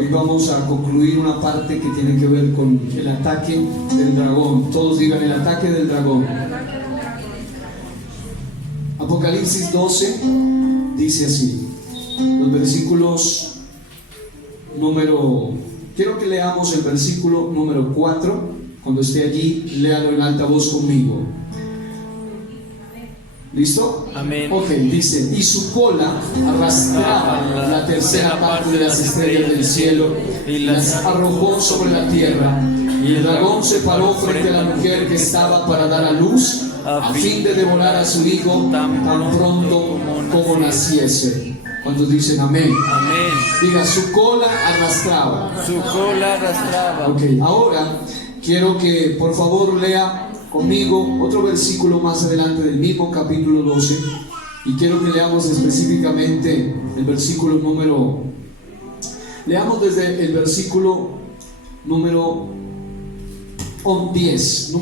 Hoy vamos a concluir una parte que tiene que ver con el ataque del dragón. Todos digan: el ataque del dragón. Apocalipsis 12 dice así, los versículos quiero que leamos el versículo número 4. Cuando esté allí, léalo en alta voz conmigo. ¿Listo? Amén. Ok, dice: y su cola arrastraba la tercera parte de las estrellas del cielo y las arrojó sobre la tierra. Y el dragón se paró frente a la mujer que estaba para dar a luz, a fin de devorar a su hijo tan pronto como naciese. ¿Cuántos dicen amén? Amén. Diga: su cola arrastraba. Su cola arrastraba. Ok, ahora quiero que por favor lea conmigo otro versículo más adelante del mismo capítulo 12, y quiero que leamos específicamente el versículo leamos desde el versículo número 10.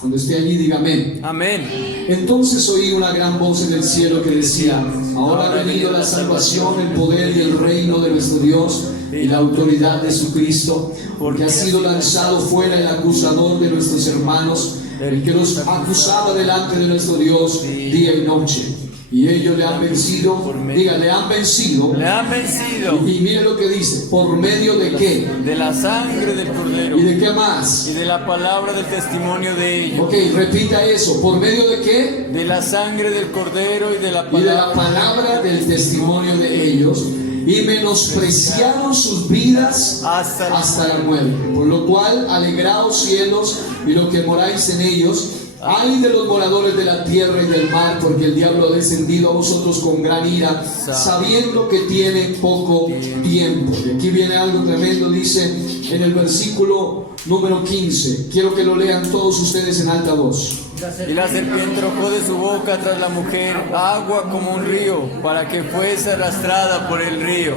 Cuando esté allí, diga amén. Amén. Entonces oí una gran voz en el cielo que decía: ahora ha venido la salvación, el poder y el reino de nuestro Dios y la autoridad de su Cristo, porque ha sido lanzado fuera el acusador de nuestros hermanos, el que los acusaba delante de nuestro Dios día y noche. Y ellos le han vencido. Diga: le han vencido. Le han vencido. Y mire lo que dice: ¿por medio de qué? De la sangre del Cordero. ¿Y de qué más? Y de la palabra del testimonio de ellos. Ok, repita eso. ¿Por medio de qué? De la sangre del Cordero y de la palabra del testimonio de ellos. Y menospreciaron sus vidas hasta la muerte. Por lo cual, alegraos cielos y lo que moráis en ellos. Ay de los moradores de la tierra y del mar, porque el diablo ha descendido a vosotros con gran ira, sabiendo que tiene poco tiempo. Y aquí viene algo tremendo, dice en el versículo número 15. Quiero que lo lean todos ustedes en alta voz. Y la serpiente arrojó de su boca tras la mujer agua como un río, para que fuese arrastrada por el río.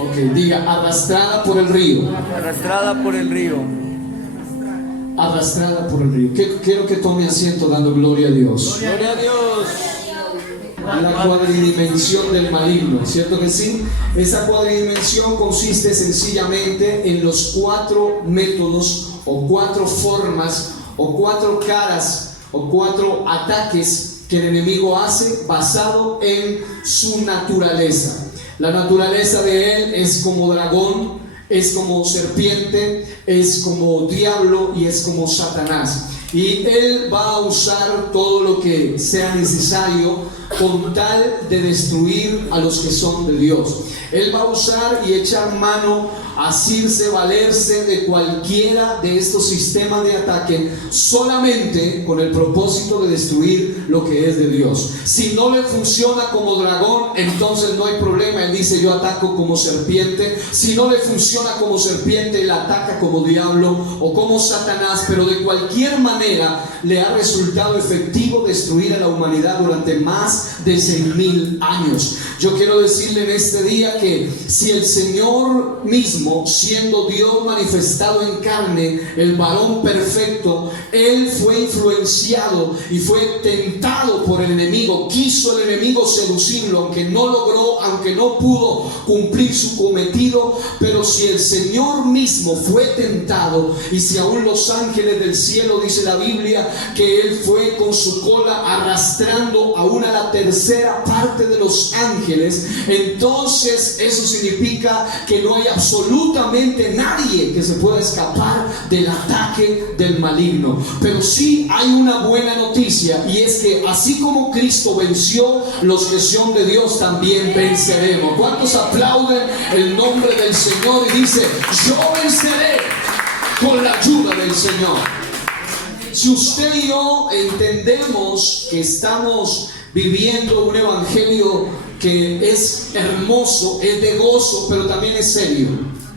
Ok, diga: arrastrada por el río. Arrastrada por el río. Arrastrada por el río. Quiero que tome asiento dando gloria a Dios. Gloria a Dios. La cuadridimensión del maligno, ¿cierto que sí? Esa cuadridimensión consiste sencillamente en los 4 métodos o 4 formas o 4 caras o 4 ataques que el enemigo hace basado en su naturaleza. La naturaleza de él es como dragón, es como serpiente, es como diablo y es como Satanás. Y él va a usar todo lo que sea necesario con tal de destruir a los que son de Dios. Él va a usar y echar mano, asirse, valerse de cualquiera de estos sistemas de ataque solamente con el propósito de destruir lo que es de Dios. Si no le funciona como dragón, entonces no hay problema. Él dice: yo ataco como serpiente. Si no le funciona como serpiente, él ataca como diablo o como Satanás. Pero de cualquier manera le ha resultado efectivo destruir a la humanidad durante más de 6,000 años. Yo quiero decirle en este día que si el Señor mismo, siendo Dios manifestado en carne, el varón perfecto, él fue influenciado y fue tentado por el enemigo. Quiso el enemigo seducirlo, aunque no logró, aunque no pudo cumplir su cometido. Pero si el Señor mismo fue tentado, y si aún los ángeles del cielo, dice la Biblia, que él fue con su cola arrastrando aún a la tercera parte de los ángeles, entonces eso significa que no hay absolutamente nadie que se pueda escapar del ataque del maligno. Pero sí hay una buena noticia, y es que así como Cristo venció, los que son de Dios también venceremos. ¿Cuántos aplauden el nombre del Señor y dice: yo venceré con la ayuda del Señor? Si usted y yo entendemos que estamos viviendo un evangelio que es hermoso, es de gozo, pero también es serio,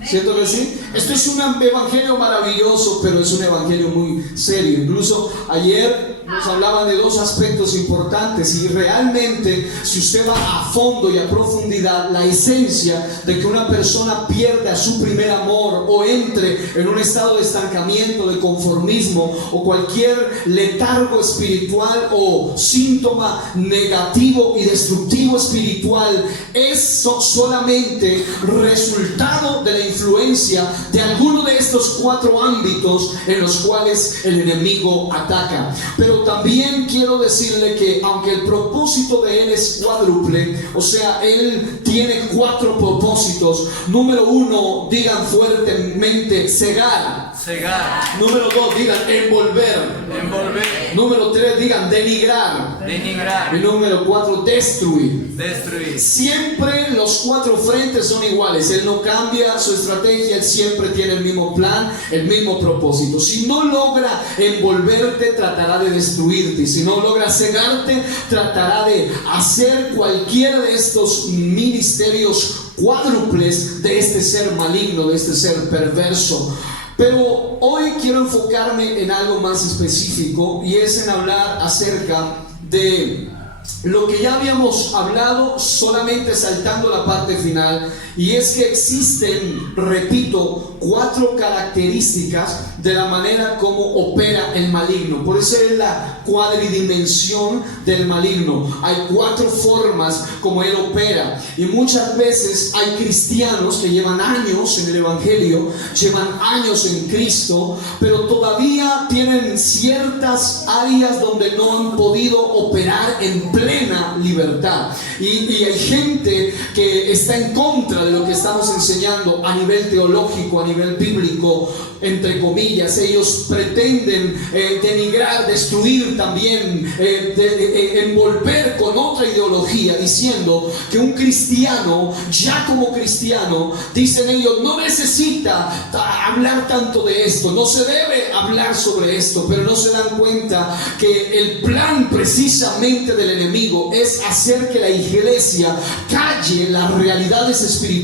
¿cierto que sí? Esto es un evangelio maravilloso, pero es un evangelio muy serio. Incluso ayer nos hablaba de dos aspectos importantes, y realmente si usted va a fondo y a profundidad, la esencia de que una persona pierda su primer amor o entre en un estado de estancamiento, de conformismo o cualquier letargo espiritual o síntoma negativo y destructivo espiritual, es solamente resultado de la influencia de alguno de estos cuatro ámbitos en los cuales el enemigo ataca. Pero también quiero decirle que aunque el propósito de él es cuádruple, o sea, él tiene cuatro propósitos. Número uno, digan fuertemente, cegar. Número dos, digan envolver. Número tres, digan denigrar. Y número cuatro, destruir. Siempre los cuatro frentes son iguales. Él no cambia su estrategia, él siempre tiene el mismo plan, el mismo propósito. Si no logra envolverte, tratará de destruirte. Y si no logra cegarte, tratará de hacer cualquiera de estos ministerios cuádruples de este ser maligno, de este ser perverso. Pero hoy quiero enfocarme en algo más específico, y es en hablar acerca de lo que ya habíamos hablado, solamente saltando la parte final, y es que existen, repito, cuatro características de la manera como opera el maligno. Por eso es la cuadridimensión del maligno. Hay cuatro formas como él opera, y muchas veces hay cristianos que llevan años en el evangelio, llevan años en Cristo, pero todavía tienen ciertas áreas donde no han podido operar en plena libertad, y hay gente que está en contra de lo que estamos enseñando a nivel teológico, a nivel bíblico, entre comillas. Ellos pretenden denigrar, destruir también, envolver con otra ideología, diciendo que un cristiano, ya como cristiano, dicen ellos, no necesita hablar tanto de esto, no se debe hablar sobre esto, pero no se dan cuenta que el plan precisamente del enemigo es hacer que la iglesia calle las realidades espirituales.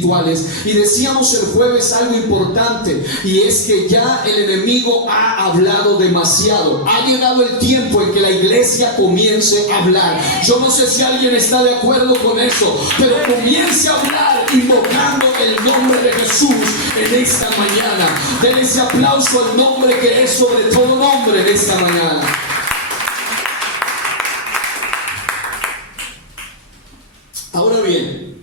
Y decíamos el jueves algo importante, y es que ya el enemigo ha hablado demasiado. Ha llegado el tiempo en que la iglesia comience a hablar. Yo no sé si alguien está de acuerdo con eso, pero comience a hablar invocando el nombre de Jesús en esta mañana. Den ese aplauso al nombre que es sobre todo nombre en esta mañana. Ahora bien,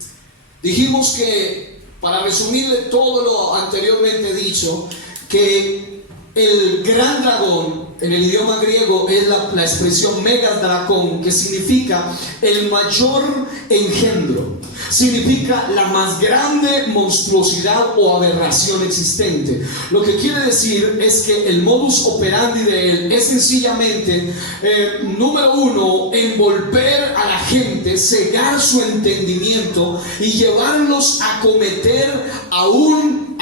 dijimos que, para resumirle todo lo anteriormente dicho, que el gran dragón en el idioma griego es la expresión megadrakón, que significa el mayor engendro, significa la más grande monstruosidad o aberración existente. Lo que quiere decir es que el modus operandi de él es sencillamente, número uno, envolver a la gente, cegar su entendimiento y llevarlos a cometer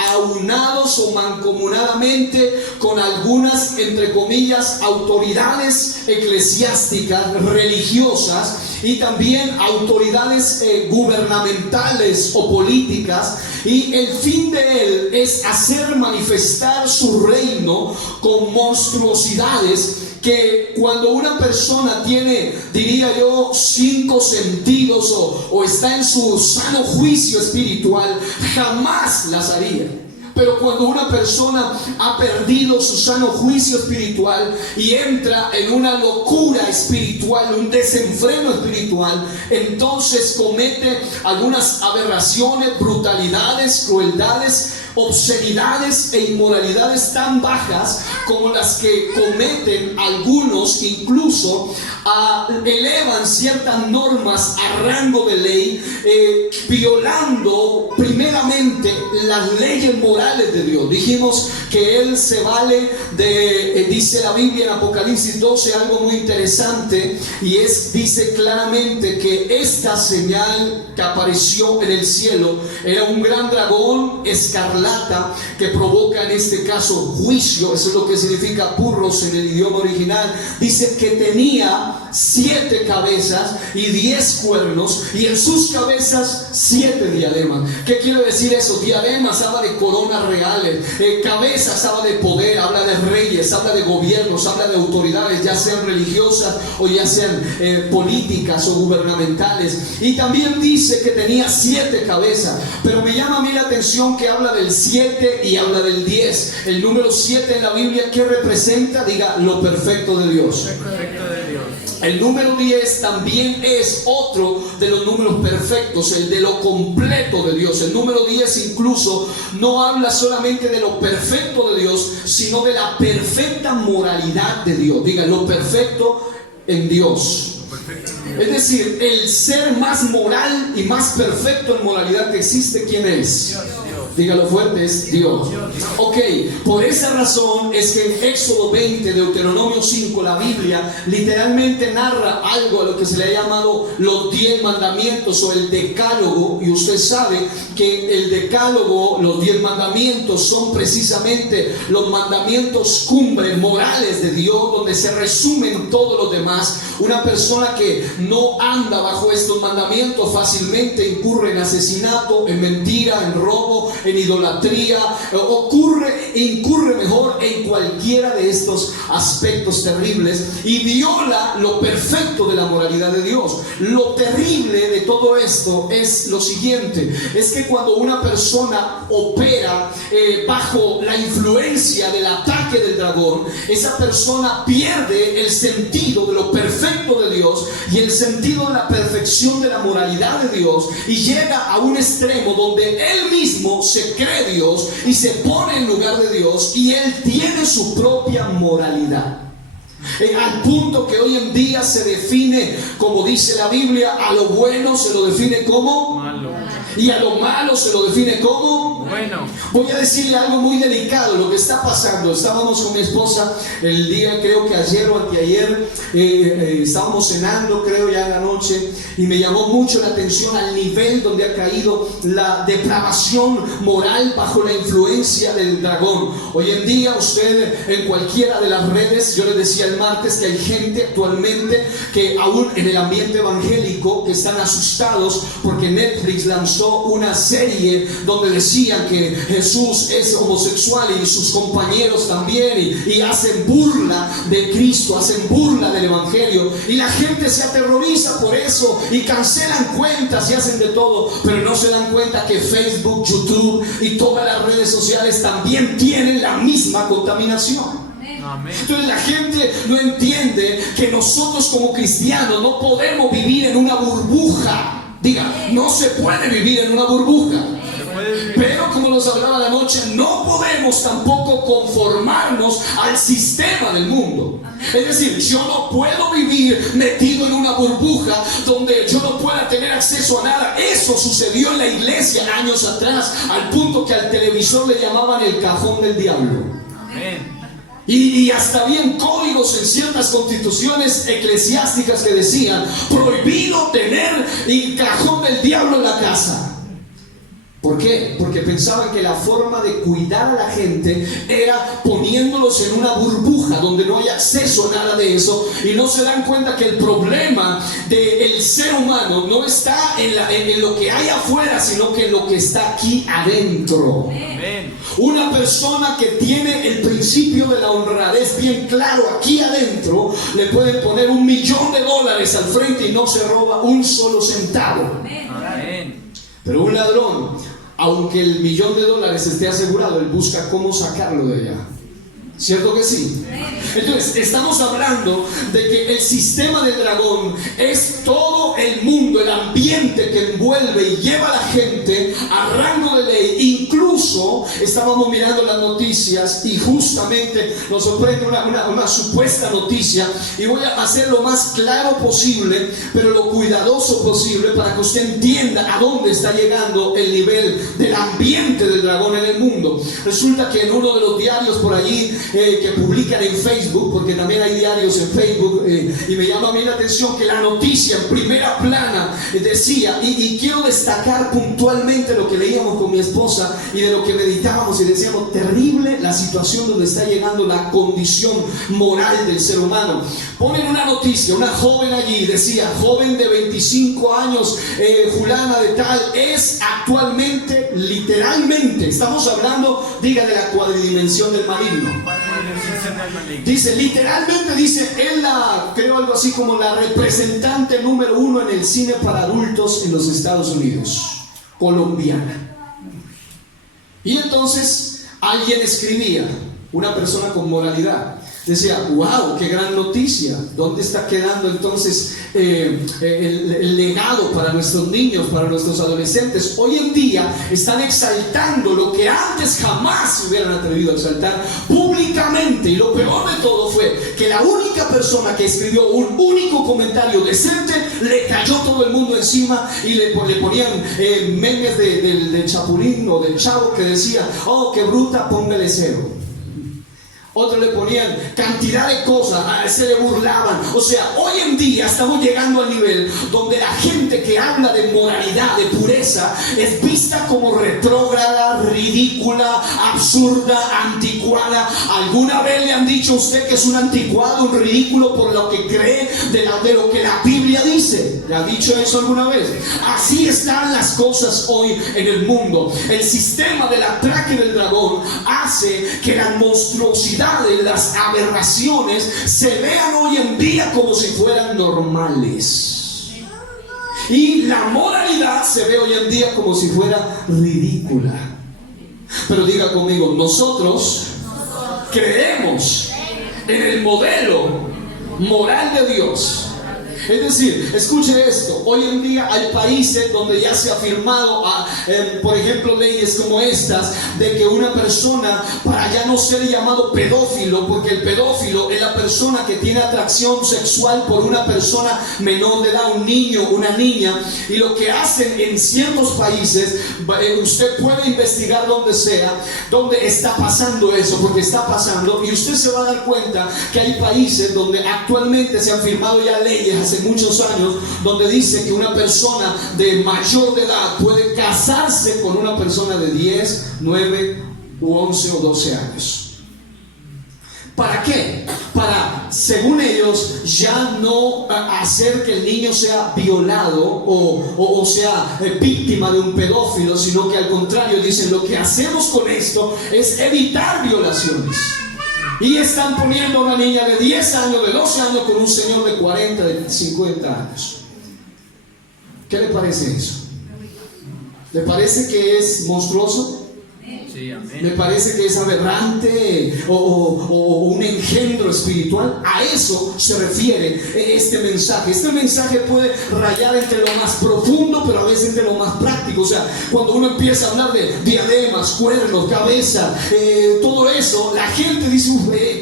aunados o mancomunadamente con algunas, entre comillas, autoridades eclesiásticas, religiosas, y también autoridades gubernamentales o políticas, y el fin de él es hacer manifestar su reino con monstruosidades que cuando una persona tiene, diría yo, 5 sentidos o está en su sano juicio espiritual, jamás las haría. Pero cuando una persona ha perdido su sano juicio espiritual y entra en una locura espiritual, un desenfreno espiritual, entonces comete algunas aberraciones, brutalidades, crueldades, obscenidades e inmoralidades tan bajas como las que cometen algunos. Incluso elevan ciertas normas a rango de ley, violando primeramente las leyes morales de Dios. Dijimos que él se vale de, dice la Biblia en Apocalipsis 12 algo muy interesante, y dice claramente que esta señal que apareció en el cielo era un gran dragón escarlata que provoca en este caso juicio. Eso es lo que significa burros en el idioma original. Dice que tenía 7 cabezas y 10 cuernos, y en sus cabezas 7 diademas. ¿Qué quiere decir eso? Diademas habla de corona personas reales. Cabezas habla de poder, habla de reyes, habla de gobiernos, habla de autoridades, ya sean religiosas o ya sean políticas o gubernamentales. Y también dice que tenía 7 cabezas, pero me llama a mí la atención que habla del 7 y habla del 10. El número 7 en la Biblia, ¿qué representa? Diga, lo perfecto de Dios. Perfecto de Dios. El número 10 también es otro de los números perfectos, el de lo completo de Dios. El número 10 incluso no habla solamente de lo perfecto de Dios, sino de la perfecta moralidad de Dios. Diga, lo perfecto en Dios. Es decir, el ser más moral y más perfecto en moralidad que existe, ¿quién es? Dígalo fuerte, es Dios. Ok, por esa razón es que en Éxodo 20, Deuteronomio 5, la Biblia literalmente narra algo a lo que se le ha llamado los 10 mandamientos o el decálogo. Y usted sabe que el decálogo, los 10 mandamientos, son precisamente los mandamientos cumbres morales de Dios, donde se resumen todos los demás. Una persona que no anda bajo estos mandamientos fácilmente incurre en asesinato, en mentira, en robo, en idolatría, incurre mejor en cualquiera de estos aspectos terribles y viola lo perfecto de la moralidad de Dios. Lo terrible de todo esto es lo siguiente, es que cuando una persona opera bajo la influencia del ataque del dragón, esa persona pierde el sentido de lo perfecto de Dios y el sentido de la perfección de la moralidad de Dios, y llega a un extremo donde él mismo se cree Dios y se pone en lugar de Dios, y él tiene su propia moralidad. Al punto que hoy en día se define, como dice la Biblia, a lo bueno se lo define como malo, y a lo malo se lo define como bueno. Voy a decirle algo muy delicado, lo que está pasando. Estábamos con mi esposa el día, creo que ayer o anteayer, estábamos cenando, creo ya en la noche, y me llamó mucho la atención al nivel donde ha caído la depravación moral bajo la influencia del dragón. Hoy en día usted en cualquiera de las redes, yo les decía el martes que hay gente actualmente que aún en el ambiente evangélico que están asustados porque Netflix lanzó una serie donde decían que Jesús es homosexual y sus compañeros también, y hacen burla de Cristo, hacen burla del evangelio, y la gente se aterroriza por eso y cancelan cuentas y hacen de todo, pero no se dan cuenta que Facebook, YouTube y todas las redes sociales también tienen la misma contaminación. Entonces la gente no entiende que nosotros como cristianos no podemos vivir en una burbuja. Diga, no se puede vivir en una burbuja. Pero como nos hablaba la noche, no podemos tampoco conformarnos al sistema del mundo. Es decir, yo no puedo vivir metido en una burbuja donde yo no pueda tener acceso a nada. Eso sucedió en la iglesia años atrás, al punto que al televisor le llamaban el cajón del diablo. Amén. Y hasta habían códigos en ciertas constituciones eclesiásticas que decían: prohibido tener el cajón del diablo en la casa. ¿Por qué? Porque pensaban que la forma de cuidar a la gente era poniéndolos en una burbuja donde no hay acceso a nada de eso, y no se dan cuenta que el problema del ser humano no está en lo que hay afuera, sino que en lo que está aquí adentro. Amén. Una persona que tiene el principio de la honradez bien claro aquí adentro, le pueden poner $1.000.000 al frente y no se roba un solo centavo. Amén. Pero un ladrón, aunque el $1.000.000 esté asegurado, él busca cómo sacarlo de allá. ¿Cierto que sí? Entonces estamos hablando de que el sistema del dragón es todo el mundo, el ambiente que envuelve y lleva a la gente a rango de ley. Incluso estábamos mirando las noticias y justamente nos sorprende una supuesta noticia, y voy a hacer lo más claro posible, pero lo cuidadoso posible, para que usted entienda a dónde está llegando el nivel del ambiente del dragón en el mundo. Resulta que en uno de los diarios por allí que publican en Facebook, porque también hay diarios en Facebook, y me llama a mí la atención que la noticia en primera plana decía, y quiero destacar puntualmente lo que leíamos con mi esposa y de lo que meditábamos y decíamos, terrible la situación donde está llegando la condición moral del ser humano. Ponen una noticia, una joven allí decía, joven de 25 años, fulana de tal, es actualmente, literalmente, estamos hablando, diga, de la cuadridimensión del maligno. Dice, literalmente, dice, es la, creo algo así como la representante número 1 en el cine para adultos en los Estados Unidos, colombiana. Y entonces alguien escribía, una persona con moralidad, decía, wow, qué gran noticia. ¿Dónde está quedando entonces el legado para nuestros niños, para nuestros adolescentes? Hoy en día están exaltando lo que antes jamás se hubieran atrevido a exaltar públicamente. Y lo peor de todo fue que la única persona que escribió un único comentario decente, le cayó todo el mundo encima y le ponían memes del Chapulín o del Chavo que decía, oh, qué bruta, póngale 0. Otros le ponían cantidad de cosas, se le burlaban. O sea, hoy en día estamos llegando al nivel donde la gente que habla de moralidad, de pureza, es vista como retrógrada, ridícula, absurda, anticuada. ¿Alguna vez le han dicho a usted que es un anticuado, un ridículo por lo que cree de lo que la Biblia dice? ¿Le ha dicho eso alguna vez? Así están las cosas hoy en el mundo. El sistema del atraque del dragón hace que la monstruosidad de las aberraciones se vean hoy en día como si fueran normales, y la moralidad se ve hoy en día como si fuera ridícula. Pero diga conmigo, nosotros creemos en el modelo moral de Dios. Es decir, escuche esto, hoy en día hay países donde ya se ha firmado, por ejemplo, leyes como estas, de que una persona, para ya no ser llamado pedófilo, porque el pedófilo es la persona que tiene atracción sexual por una persona menor de edad, un niño, una niña, y lo que hacen en ciertos países, usted puede investigar donde sea, donde está pasando eso, porque está pasando, y usted se va a dar cuenta que hay países donde actualmente se han firmado ya leyes hace muchos años, donde dice que una persona de mayor de edad puede casarse con una persona de 10, 9 u 11 o 12 años. ¿Para qué? Para, según ellos, ya no hacer que el niño sea violado o sea víctima de un pedófilo, sino que al contrario, dicen, lo que hacemos con esto es evitar violaciones. Y están poniendo a una niña de 10 años, de 12 años con un señor de 40, de 50 años. ¿Qué le parece eso? ¿Le parece que es monstruoso? Sí, amén. ¿Le parece que es aberrante o un engendro espiritual? A eso se refiere este mensaje. Este mensaje puede rayar entre lo más profundo, pero a veces entre lo más práctico. O sea, cuando uno empieza a hablar de diademas, cuernos, cabeza, todo eso, la gente dice,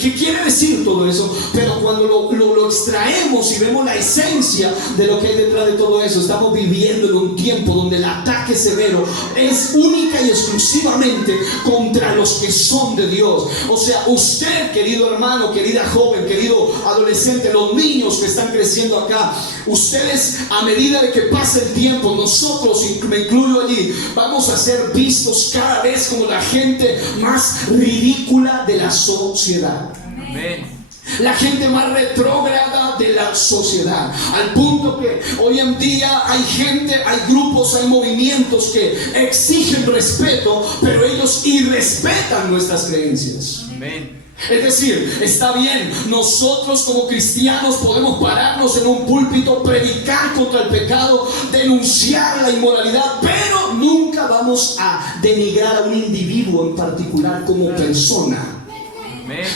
¿qué quiere decir todo eso? Pero cuando lo extraemos y vemos la esencia de lo que hay detrás de todo eso, estamos viviendo en un tiempo donde el ataque severo es única y exclusivamente contra los que son de Dios. O sea, usted, querido hermano, querida joven, querido adolescente, los niños que están creciendo acá, ustedes, a medida de que pase el tiempo, nosotros, me incluyo allí, vamos a ser vistos cada vez como la gente más ridícula de la sociedad. Amén. La gente más retrógrada de la sociedad, al punto que hoy en día hay gente, hay grupos, hay movimientos que exigen respeto, pero ellos irrespetan nuestras creencias. Amén. Es decir, está bien, nosotros como cristianos podemos pararnos en un púlpito, predicar contra el pecado, denunciar la inmoralidad, pero nunca vamos a denigrar a un individuo en particular como persona.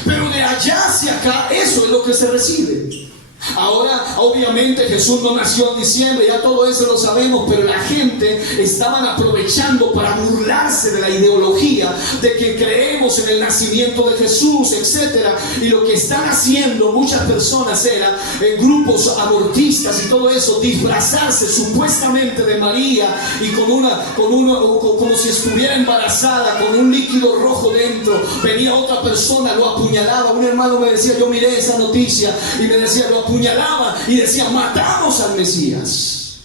Pero de allá hacia acá, eso es lo que se recibe. Ahora, obviamente, Jesús no nació en diciembre, ya todo eso lo sabemos, pero la gente estaban aprovechando para burlarse de la ideología de que creemos en el nacimiento de Jesús, etc. Y lo que están haciendo muchas personas era, en grupos abortistas y todo eso, disfrazarse supuestamente de María y como si estuviera embarazada, con un líquido rojo dentro. Venía otra persona, lo apuñalaba. Un hermano me decía, yo miré esa noticia y me decía, lo apuñalaba y decía, matamos al Mesías.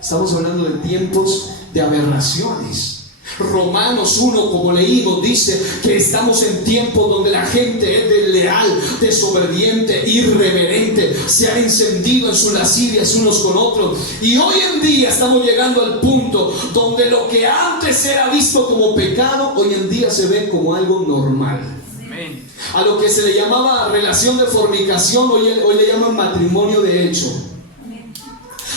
Estamos hablando de tiempos de aberraciones. Romanos 1, como leímos, dice que estamos en tiempos donde la gente es desleal, desobediente, irreverente, se han encendido en sus lascivias unos con otros. Y hoy en día estamos llegando al punto donde lo que antes era visto como pecado, hoy en día se ve como algo normal. A lo que se le llamaba relación de fornicación, hoy le llaman matrimonio de hecho.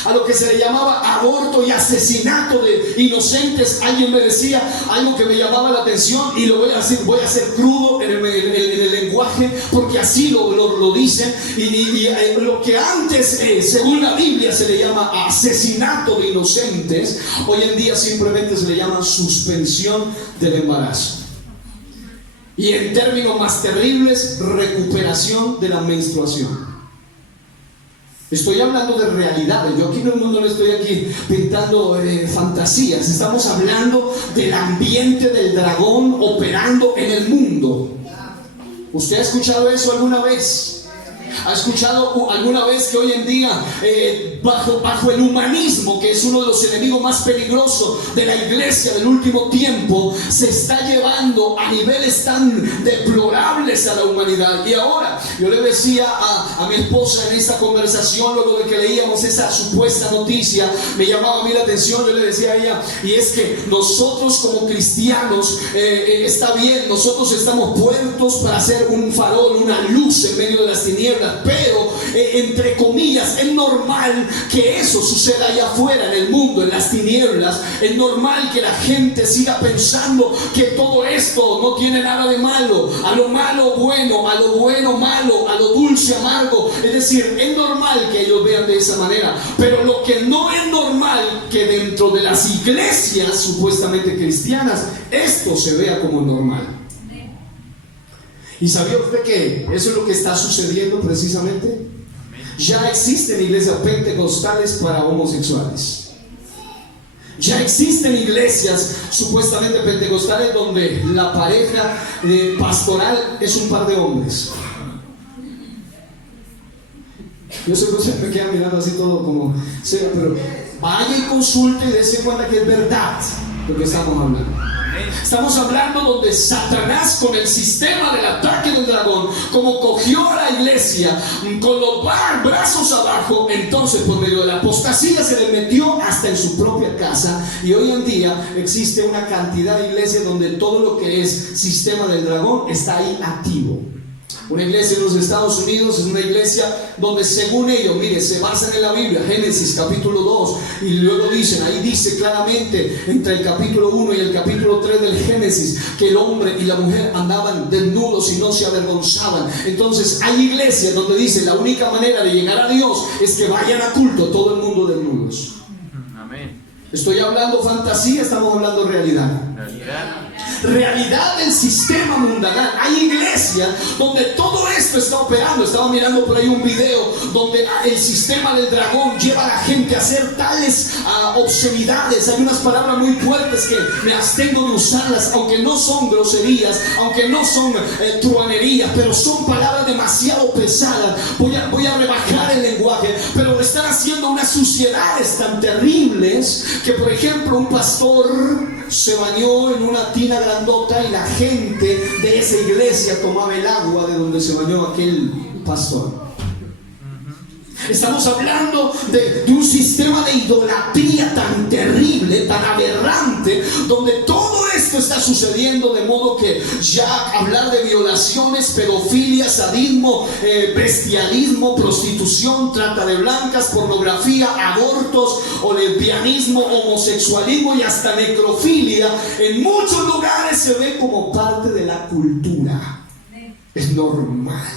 A lo que se le llamaba aborto y asesinato de inocentes, alguien me decía algo que me llamaba la atención, y lo voy a ser crudo en el lenguaje, porque así lo dicen, y lo que antes según la Biblia se le llama asesinato de inocentes, hoy en día simplemente se le llama suspensión del embarazo, y en términos más terribles, recuperación de la menstruación. Estoy hablando de realidades. Yo aquí no le estoy aquí pintando fantasías. Estamos hablando del ambiente del dragón operando en el mundo. ¿Usted ha escuchado eso alguna vez? ¿Ha escuchado alguna vez que hoy en día bajo el humanismo, que es uno de los enemigos más peligrosos de la iglesia del último tiempo, se está llevando a niveles tan deplorables a la humanidad? Y ahora yo le decía a mi esposa en esta conversación, luego de que leíamos esa supuesta noticia, me llamaba a mí la atención. Yo le decía a ella, y es que nosotros como cristianos, está bien, nosotros estamos puestos para ser un farol, una luz en medio de las tinieblas, pero entre comillas es normal que eso suceda allá afuera en el mundo, en las tinieblas. Es normal que la gente siga pensando que todo esto no tiene nada de malo, a lo malo bueno, a lo bueno malo, a lo dulce amargo. Es decir, es normal que ellos vean de esa manera, pero lo que no es normal, que dentro de las iglesias supuestamente cristianas esto se vea como normal. ¿Y sabía usted que eso es lo que está sucediendo precisamente? Ya existen iglesias pentecostales para homosexuales. Ya existen iglesias supuestamente pentecostales donde la pareja pastoral es un par de hombres. Yo sé que usted me queda mirando así todo como sea, pero vaya y consulte y dése cuenta que es verdad lo que estamos hablando. Estamos hablando donde Satanás, con el sistema del ataque del dragón, como cogió a la iglesia con los brazos abajo, entonces por medio de la apostasía se le metió hasta en su propia casa. Y hoy en día existe una cantidad de iglesias donde todo lo que es sistema del dragón está ahí activo. Una iglesia en los Estados Unidos es una iglesia donde, según ellos, mire, se basan en la Biblia, Génesis capítulo 2, y luego dicen, ahí dice claramente entre el capítulo 1 y el capítulo 3 del Génesis, que el hombre y la mujer andaban desnudos y no se avergonzaban. Entonces hay iglesias donde dice, la única manera de llegar a Dios es que vayan a culto todo el mundo desnudos. Amén. ¿Estoy hablando fantasía? Estamos hablando realidad. Realidad del sistema mundanal. Hay iglesias donde todo esto está operando. Estaba mirando por ahí un video donde el sistema del dragón lleva a la gente a hacer tales obscenidades. Hay unas palabras muy fuertes que me abstengo de usarlas, aunque no son groserías, aunque no son truanerías, pero son palabras demasiado pesadas. Voy a rebajar el lenguaje, pero están haciendo unas suciedades tan terribles que, por ejemplo, un pastor se bañó en una tina grandota y la gente de esa iglesia tomaba el agua de donde se bañó aquel pastor. Estamos hablando de un sistema de idolatría tan terrible, tan aberrante, donde todo esto está sucediendo, de modo que ya hablar de violaciones, pedofilia, sadismo, bestialismo, prostitución, trata de blancas, pornografía, abortos o lesbianismo, homosexualismo y hasta necrofilia, en muchos lugares se ve como parte de la cultura. Es normal.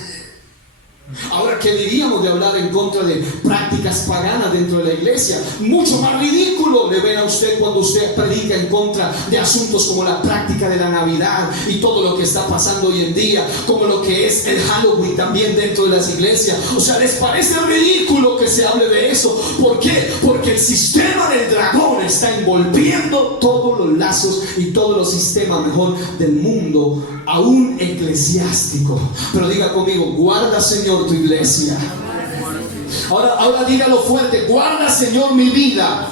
Ahora, ¿qué diríamos de hablar en contra de prácticas paganas dentro de la iglesia? Mucho más ridículo le ven a usted cuando usted predica en contra de asuntos como la práctica de la Navidad y todo lo que está pasando hoy en día, como lo que es el Halloween también dentro de las iglesias. O sea, ¿les parece ridículo que se hable de eso? ¿Por qué? Porque el sistema del dragón está envolviendo todos los lazos y todos los sistemas mejor del mundo, aún eclesiástico. Pero diga conmigo, guarda, Señor, tu iglesia. Ahora dígalo fuerte, guarda, Señor, mi vida.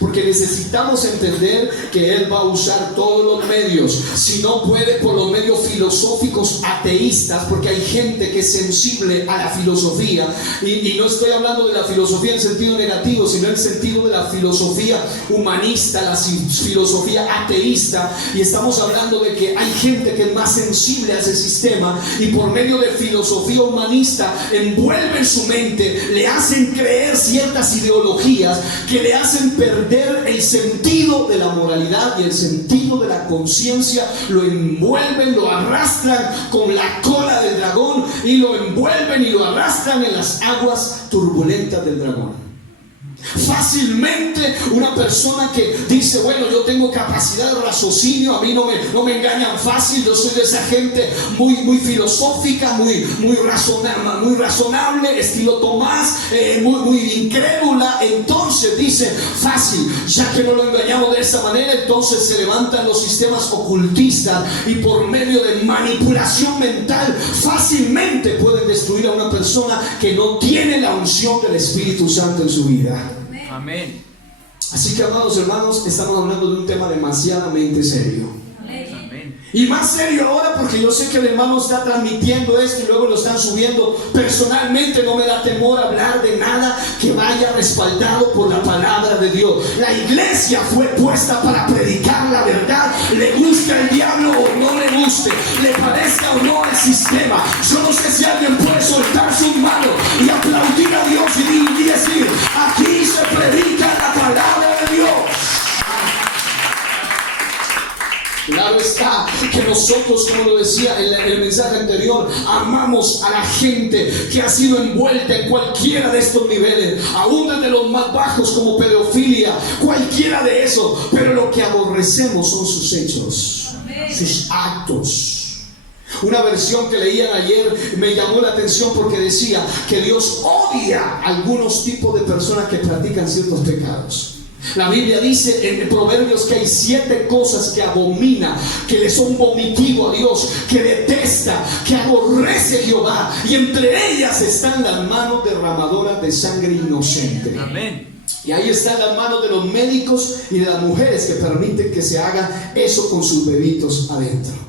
Porque necesitamos entender que Él va a usar todos los medios. Si no puede, por los medios filosóficos ateístas, porque hay gente que es sensible a la filosofía. Y no estoy hablando de la filosofía en sentido negativo, sino en el sentido de la filosofía humanista, la filosofía ateísta. Y estamos hablando de que hay gente que es más sensible a ese sistema, y por medio de filosofía humanista envuelven su mente, le hacen creer ciertas ideologías que le hacen perder el sentido de la moralidad y el sentido de la conciencia. Lo envuelven, lo arrastran con la cola del dragón, y lo envuelven y lo arrastran en las aguas turbulentas del dragón. Fácilmente una persona que dice, bueno, yo tengo capacidad de raciocinio, a mí no me engañan fácil, yo soy de esa gente muy filosófica, muy razonable, estilo Tomás, muy incrédula. Entonces dice, fácil, ya que no lo engañamos de esa manera, entonces se levantan los sistemas ocultistas, y por medio de manipulación mental fácilmente pueden destruir a una persona que no tiene la unción del Espíritu Santo en su vida. Amén. Así que, amados hermanos, estamos hablando de un tema demasiadamente serio. Amén. Y más serio ahora, porque yo sé que el hermano está transmitiendo esto y luego lo están subiendo. Personalmente no me da temor hablar de nada que vaya respaldado por la palabra de Dios. La iglesia fue puesta para predicar la verdad, le guste el diablo o no le guste, le parezca o no el sistema. Yo no sé si alguien puede soltar sus manos y aplaudir a Dios y decir, aquí se predica la palabra de Dios. Claro está que nosotros, como lo decía en el mensaje anterior, amamos a la gente que ha sido envuelta en cualquiera de estos niveles, aún desde los más bajos como pedofilia, cualquiera de esos. Pero lo que aborrecemos son sus hechos, sus actos. Una versión que leían ayer me llamó la atención porque decía que Dios odia a algunos tipos de personas que practican ciertos pecados. La Biblia dice en Proverbios que hay 7 cosas que abomina, que le son vomitivo a Dios, que detesta, que aborrece Jehová, y entre ellas están las manos derramadoras de sangre inocente. Amén. Y ahí están las manos de los médicos y de las mujeres que permiten que se haga eso con sus bebitos adentro.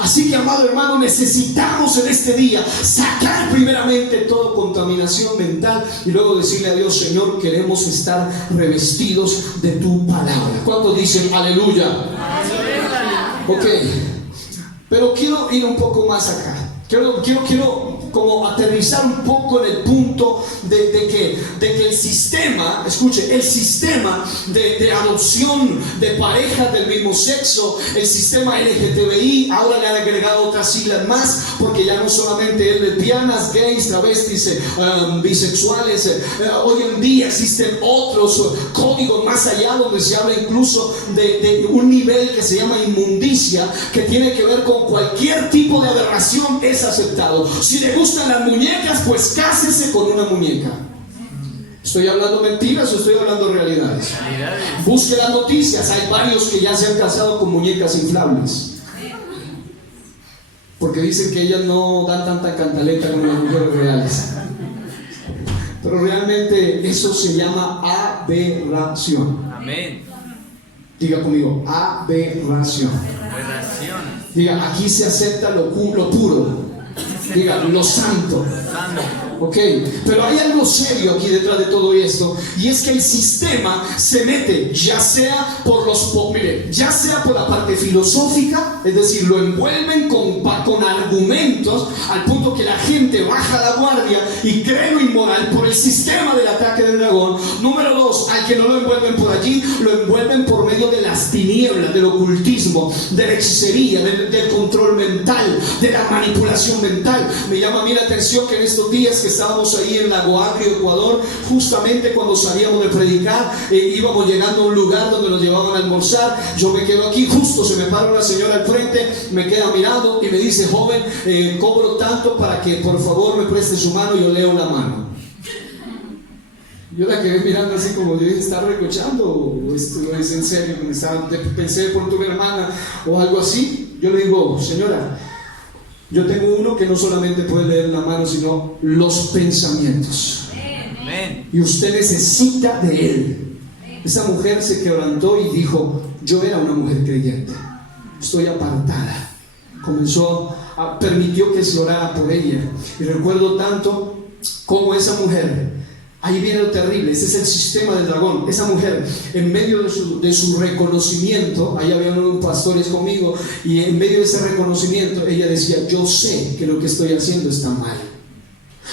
Así que, amado hermano, necesitamos en este día sacar primeramente toda contaminación mental y luego decirle a Dios, Señor, queremos estar revestidos de tu palabra. ¿Cuántos dicen aleluya? Aleluya. Ok, pero quiero ir un poco más acá. Quiero como aterrizar un poco en el punto de que el sistema, escuche, el sistema de adopción de parejas del mismo sexo, el sistema LGTBI, ahora le han agregado otras siglas más, porque ya no solamente es lesbianas, gays, travestis, bisexuales, hoy en día existen otros códigos más allá, donde se habla incluso de un nivel que se llama inmundicia, que tiene que ver con cualquier tipo de aberración, es aceptado. Si le gustan las muñecas, pues cásese con una muñeca. ¿Estoy hablando mentiras o estoy hablando realidades? Busque las noticias, hay varios que ya se han casado con muñecas inflables, porque dicen que ellas no dan tanta cantaleta como las mujeres reales. Pero realmente eso se llama aberración. Amén. Diga conmigo, aberración. Aberración. Diga, aquí se acepta lo puro. Diga, lo santo. Ok, pero hay algo serio aquí detrás de todo esto, y es que el sistema se mete ya sea por ya sea por la parte filosófica, es decir, lo envuelven con argumentos al punto que la gente baja la guardia y cree lo inmoral por el sistema del ataque del dragón. Número 2, al que no lo envuelven por allí, lo envuelven por medio de las tinieblas, del ocultismo, de la hechicería, del control mental, de la manipulación mental. Me llama a mí la atención que en estos días que estábamos ahí en Lago Agrio, Ecuador, justamente cuando salíamos de predicar, íbamos llegando a un lugar donde nos llevaban a almorzar. Yo me quedo aquí, justo se me para una señora al frente, me queda mirando y me dice, joven, cobro tanto para que por favor me preste su mano. Yo leo la mano. Yo la quedé mirando así como, yo dije, ¿está recochando o esto es en serio? Pensé por tu hermana o algo así. Yo le digo, señora, yo tengo uno que no solamente puede leer la mano, sino los pensamientos. Amén. Y usted necesita de él. esa mujer se quebrantó y dijo: yo era una mujer creyente, estoy apartada. Permitió que se orara por ella. Y recuerdo tanto como esa mujer, ahí viene lo terrible, ese es el sistema del dragón. Esa mujer, en medio de su reconocimiento, ahí había unos pastores conmigo, y en medio de ese reconocimiento ella decía: yo sé que lo que estoy haciendo está mal,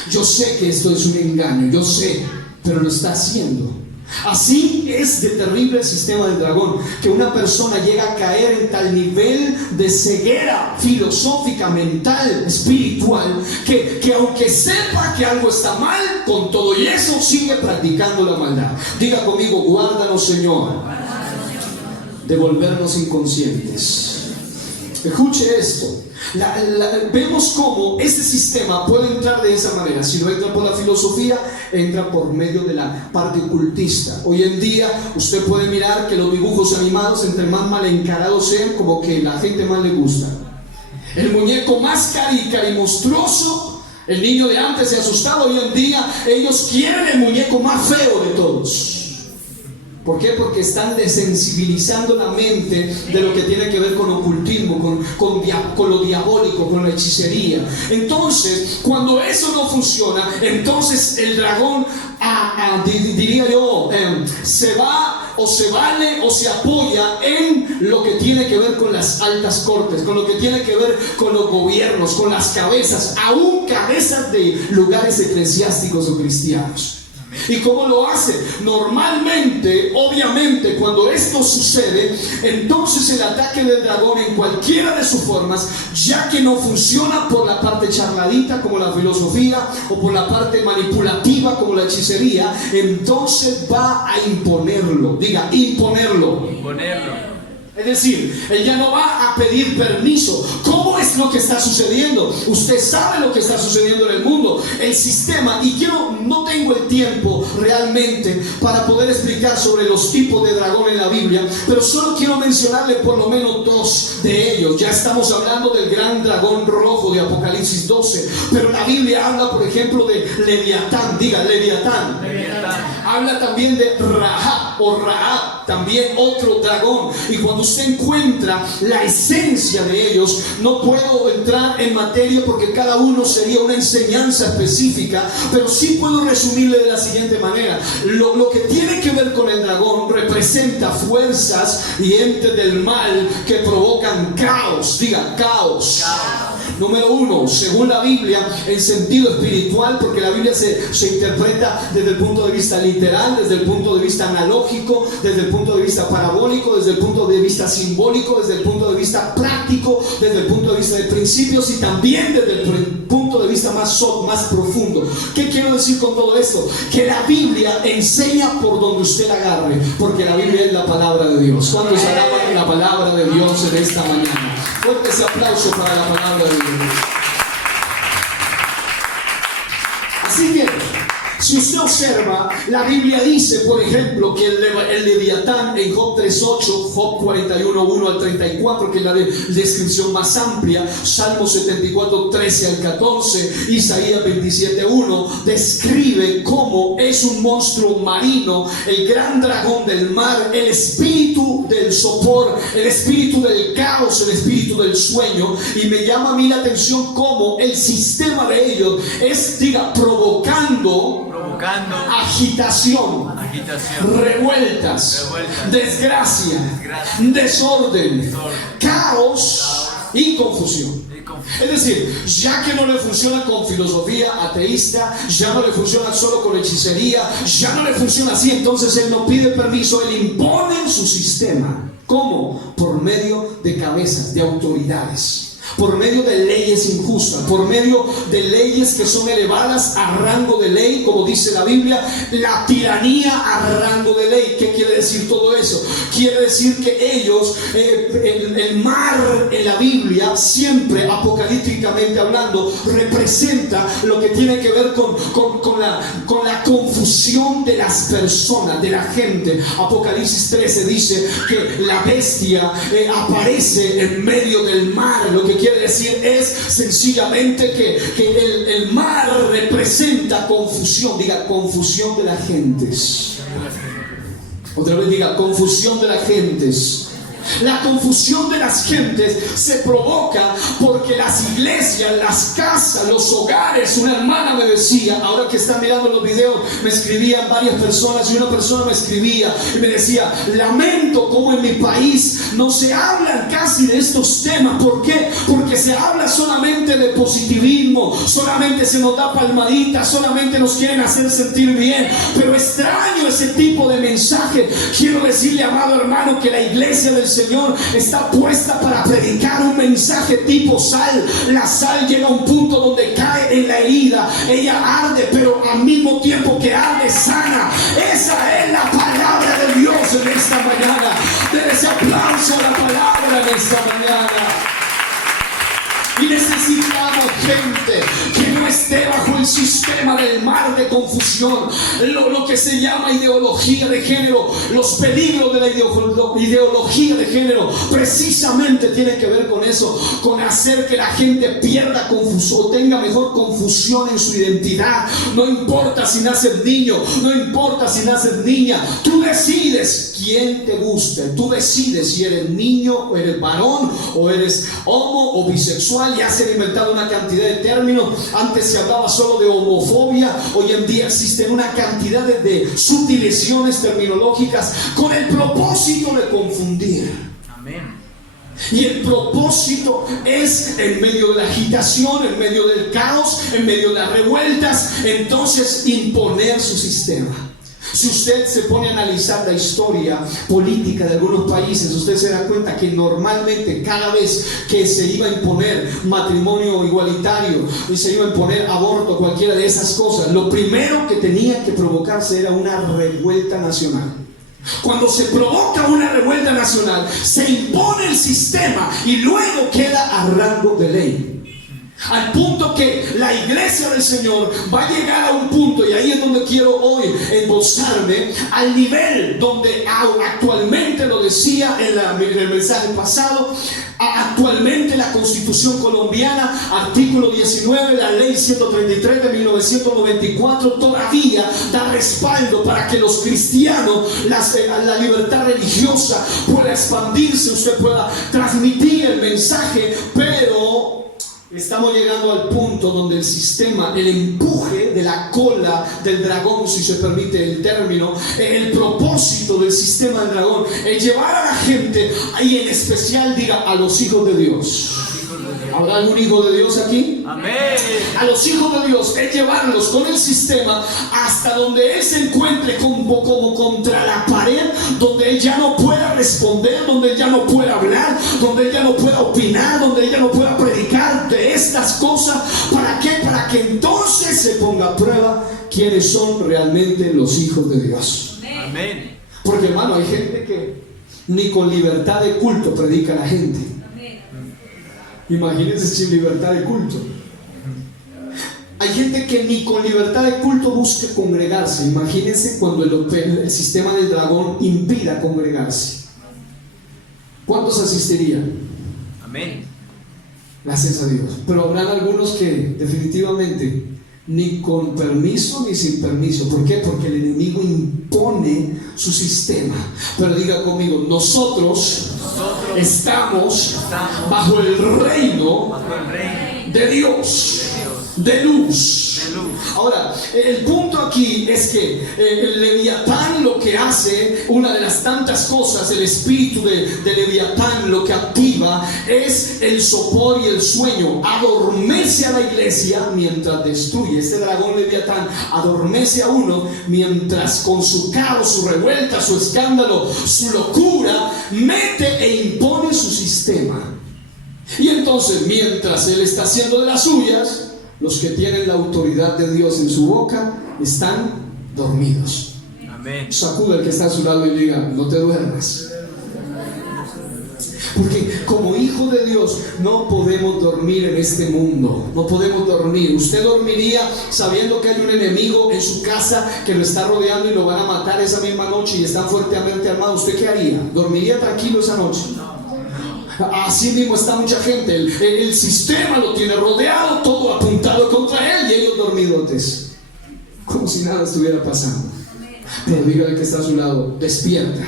yo sé que esto es un engaño, yo sé, pero lo está haciendo. Así es de terrible el sistema del dragón, que una persona llega a caer en tal nivel de ceguera filosófica, mental, espiritual, que aunque sepa que algo está mal, con todo y eso sigue practicando la maldad. Diga conmigo: guárdanos, Señor, de volvernos inconscientes. Escuche esto. Vemos cómo este sistema puede entrar de esa manera. Si no entra por la filosofía, entra por medio de la parte ocultista. Hoy en día usted puede mirar que los dibujos animados, entre más mal encarados sean, como que la gente más le gusta. El muñeco más carica y monstruoso, el niño de antes se asustaba, hoy en día ellos quieren el muñeco más feo de todos. ¿Por qué? Porque están desensibilizando la mente de lo que tiene que ver con ocultismo, con lo diabólico, con la hechicería. Entonces, cuando eso no funciona, entonces el dragón, diría yo, se va o se vale o se apoya en lo que tiene que ver con las altas cortes, con lo que tiene que ver con los gobiernos, con las cabezas, aún cabezas de lugares eclesiásticos o cristianos. ¿Y cómo lo hace? Normalmente, obviamente, cuando esto sucede, entonces el ataque del dragón en cualquiera de sus formas, ya que no funciona por la parte charladita como la filosofía o por la parte manipulativa como la hechicería, entonces va a imponerlo. Diga: imponerlo. Imponerlo. Es decir, él ya no va a pedir permiso. ¿Cómo es lo que está sucediendo? Usted sabe lo que está sucediendo en el mundo, el sistema. Y no tengo el tiempo realmente para poder explicar sobre los tipos de dragón en la Biblia, pero solo quiero mencionarle por lo menos dos de ellos. Ya estamos hablando del gran dragón rojo de Apocalipsis 12, pero la Biblia habla, por ejemplo, de Leviatán. Diga: Leviatán. Habla también de Rahab o Rahab, también otro dragón. Y cuando usted encuentra la esencia de ellos, no puedo entrar en materia porque cada uno sería una enseñanza específica, pero sí puedo resumirle de la siguiente manera. Lo que tiene que ver con el dragón representa fuerzas y entes del mal que provocan caos. Diga: caos. Número uno, según la Biblia, en sentido espiritual, porque la Biblia se interpreta desde el punto de vista literal, desde el punto de vista analógico, desde el punto de vista parabólico, desde el punto de vista simbólico, desde el punto de vista práctico, desde el punto de vista de principios y también desde el punto de vista más profundo. ¿Qué quiero decir con todo esto? Que la Biblia enseña por donde usted agarre, porque la Biblia es la palabra de Dios. ¿Cuántos alaban la palabra de Dios en esta mañana? Fuerte ese aplauso para la palabra de Dios. Así que, si usted observa, la Biblia dice, por ejemplo, que el Leviatán en Job 3.8, Job 41.1 al 34, que es la descripción más amplia, Salmo 74.13 al 14, Isaías 27.1, describe cómo es un monstruo marino, el gran dragón del mar, el espíritu del sopor, el espíritu del caos, el espíritu del sueño. Y me llama a mí la atención cómo el sistema de ellos es, diga, provocando agitación, revueltas, desgracia, desorden, caos y confusión. Es decir, ya que no le funciona con filosofía ateísta, ya no le funciona solo con hechicería, ya no le funciona así, entonces él no pide permiso, él impone su sistema. ¿Cómo? Por medio de cabezas, de autoridades, por medio de leyes injustas, por medio de leyes que son elevadas a rango de ley, como dice la Biblia, la tiranía a rango de ley. ¿Qué quiere decir todo eso? Quiere decir que ellos, el mar en la Biblia, siempre apocalípticamente hablando, representa lo que tiene que ver con la confusión de las personas, de la gente. Apocalipsis 13 dice que la bestia aparece en medio del mar. Lo que quiere decir es sencillamente que el mar representa confusión. Diga: confusión de las gentes. Otra vez diga, confusión de las gentes. La confusión de las gentes se provoca porque las iglesias, las casas, los hogares. Una hermana me decía, ahora que están mirando los videos, me escribían varias personas y una persona me escribía y me decía, lamento como en mi país no se hablan casi de estos temas. ¿Por qué? Porque se habla solamente de positivismo, solamente se nos da palmaditas, solamente nos quieren hacer sentir bien, pero extraño ese tipo de mensaje. Quiero decirle, amado hermano, que la iglesia del Señor está puesta para predicar un mensaje tipo sal. La sal llega a un punto donde cae en la herida, ella arde, pero al mismo tiempo que arde, sana. Esa es la palabra de Dios en esta mañana. Denle ese aplauso a la palabra en esta mañana. Y necesitamos gente que no esté bajo el sistema del mar de confusión, lo que se llama ideología de género. Los peligros de la ideología de género precisamente tienen que ver con eso, con hacer que la gente pierda confusión o tenga mejor confusión en su identidad. No importa si naces niño, no importa si naces niña, tú decides quién te gusta, tú decides si eres niño o eres varón o eres homo o bisexual. Ya se han inventado una cantidad de términos. Antes se hablaba solo de homofobia, hoy en día existen una cantidad de subdivisiones terminológicas con el propósito de confundir. Amén. Y el propósito es, en medio de la agitación, en medio del caos, en medio de las revueltas, entonces imponer su sistema. Si usted se pone a analizar la historia política de algunos países, usted se da cuenta que normalmente cada vez que se iba a imponer matrimonio igualitario y se iba a imponer aborto, cualquiera de esas cosas, lo primero que tenía que provocarse era una revuelta nacional. Cuando se provoca una revuelta nacional, se impone el sistema y luego queda a rango de ley. Al punto que la iglesia del Señor va a llegar a un punto, y ahí es donde quiero hoy endosarme, al nivel donde actualmente, lo decía en el mensaje pasado, actualmente la Constitución colombiana, artículo 19, la ley 133 de 1994, todavía da respaldo para que los cristianos, la libertad religiosa pueda expandirse, usted pueda transmitir el mensaje, pero estamos llegando al punto donde el sistema, el empuje de la cola del dragón, si se permite el término, el propósito del sistema del dragón es llevar a la gente, y en especial diga a los hijos de Dios. ¿Habrá algún hijo de Dios aquí? Amén. A los hijos de Dios es llevarlos con el sistema hasta donde Él se encuentre como contra la pared, donde Él ya no pueda responder, donde Él ya no pueda hablar, donde Él ya no pueda opinar, donde Él ya no pueda predicar de estas cosas. ¿Para qué? Para que entonces se ponga a prueba quiénes son realmente los hijos de Dios. Amén. Porque, hermano, hay gente que ni con libertad de culto predica a la gente. Imagínense sin libertad de culto. Hay gente que ni con libertad de culto busca congregarse. Imagínense cuando el sistema del dragón impida congregarse. ¿Cuántos asistirían? Amén. Gracias a Dios. Pero habrán algunos que definitivamente ni con permiso ni sin permiso. ¿Por qué? Porque el enemigo impone su sistema. Pero diga conmigo, nosotros estamos bajo el reino de Dios, de luz. Ahora, el punto aquí es que el Leviatán lo que hace, una de las tantas cosas, el espíritu de Leviatán lo que activa es el sopor y el sueño. Adormece a la iglesia mientras destruye. Este dragón Leviatán adormece a uno mientras con su caos, su revuelta, su escándalo, su locura, mete e impone su sistema. Y entonces, mientras él está haciendo de las suyas, los que tienen la autoridad de Dios en su boca están dormidos. Amén. Sacuda al que está a su lado y diga, no te duermas. Porque como hijo de Dios no podemos dormir en este mundo. No podemos dormir. Usted dormiría sabiendo que hay un enemigo en su casa que lo está rodeando y lo van a matar esa misma noche y están fuertemente armados. ¿Usted qué haría? ¿Dormiría tranquilo esa noche? Así mismo está mucha gente. El sistema lo tiene rodeado, todo apuntado contra él, y ellos dormidotes, como si nada estuviera pasando. Pero dígale que está a su lado, despierta.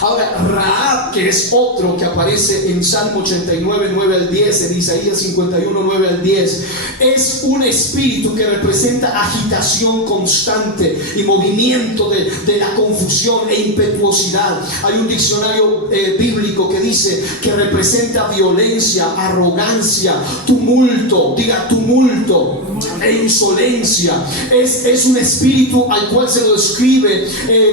Ahora, Rahab, que es otro que aparece en Salmo 89, 9 al 10, en Isaías 51, 9 al 10, es un espíritu que representa agitación constante y movimiento de la confusión e impetuosidad. Hay un diccionario bíblico que dice que representa violencia, arrogancia, tumulto, diga tumulto e insolencia. Es un espíritu al cual se lo describe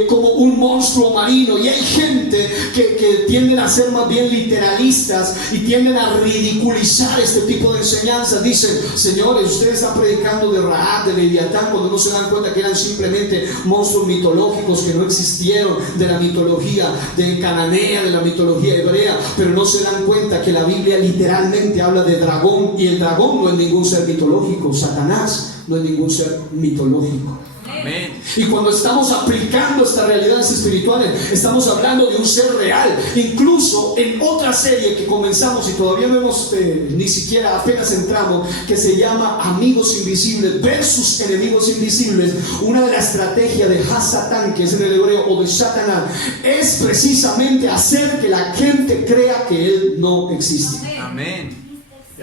como un monstruo marino, y hay gente que tienden a ser más bien literalistas y tienden a ridiculizar este tipo de enseñanzas. Dicen: señores, ustedes están predicando de Rahab, de Leviatán, cuando no se dan cuenta que eran simplemente monstruos mitológicos que no existieron, de la mitología de cananea, de la mitología hebrea, pero no se dan cuenta que la Biblia literalmente habla de dragón, y el dragón no es ningún ser mitológico, Satanás no es ningún ser mitológico. Amén. Y cuando estamos aplicando estas realidades espirituales, estamos hablando de un ser real. Incluso en otra serie que comenzamos y todavía no hemos ni siquiera apenas entramos, que se llama Amigos Invisibles versus Enemigos Invisibles, una de las estrategias de Hasatán, que es en el hebreo, o de Satanás, es precisamente hacer que la gente crea que él no existe. Amén.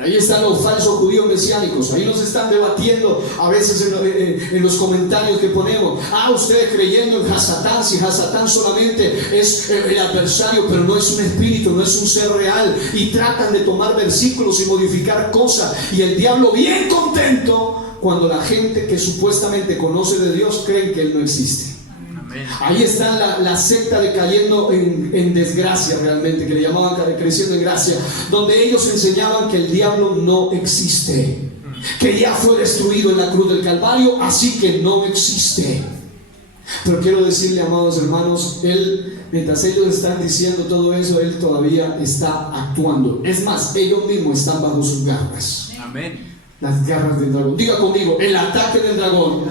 Ahí están los falsos judíos mesiánicos. Ahí nos están debatiendo a veces en los comentarios que ponemos: ustedes creyendo en Hasatán, si Hasatán solamente es el adversario, pero no es un espíritu, no es un ser real, y tratan de tomar versículos y modificar cosas, y el diablo bien contento cuando la gente que supuestamente conoce de Dios creen que él no existe. Ahí está la secta de cayendo en desgracia, realmente, que le llamaban creciendo en gracia, donde ellos enseñaban que el diablo no existe, que ya fue destruido en la cruz del Calvario, así que no existe. Pero quiero decirle, amados hermanos, mientras ellos están diciendo todo eso, él todavía está actuando. Es más, ellos mismos están bajo sus garras. Amén. Las garras del dragón. Diga conmigo: el ataque del dragón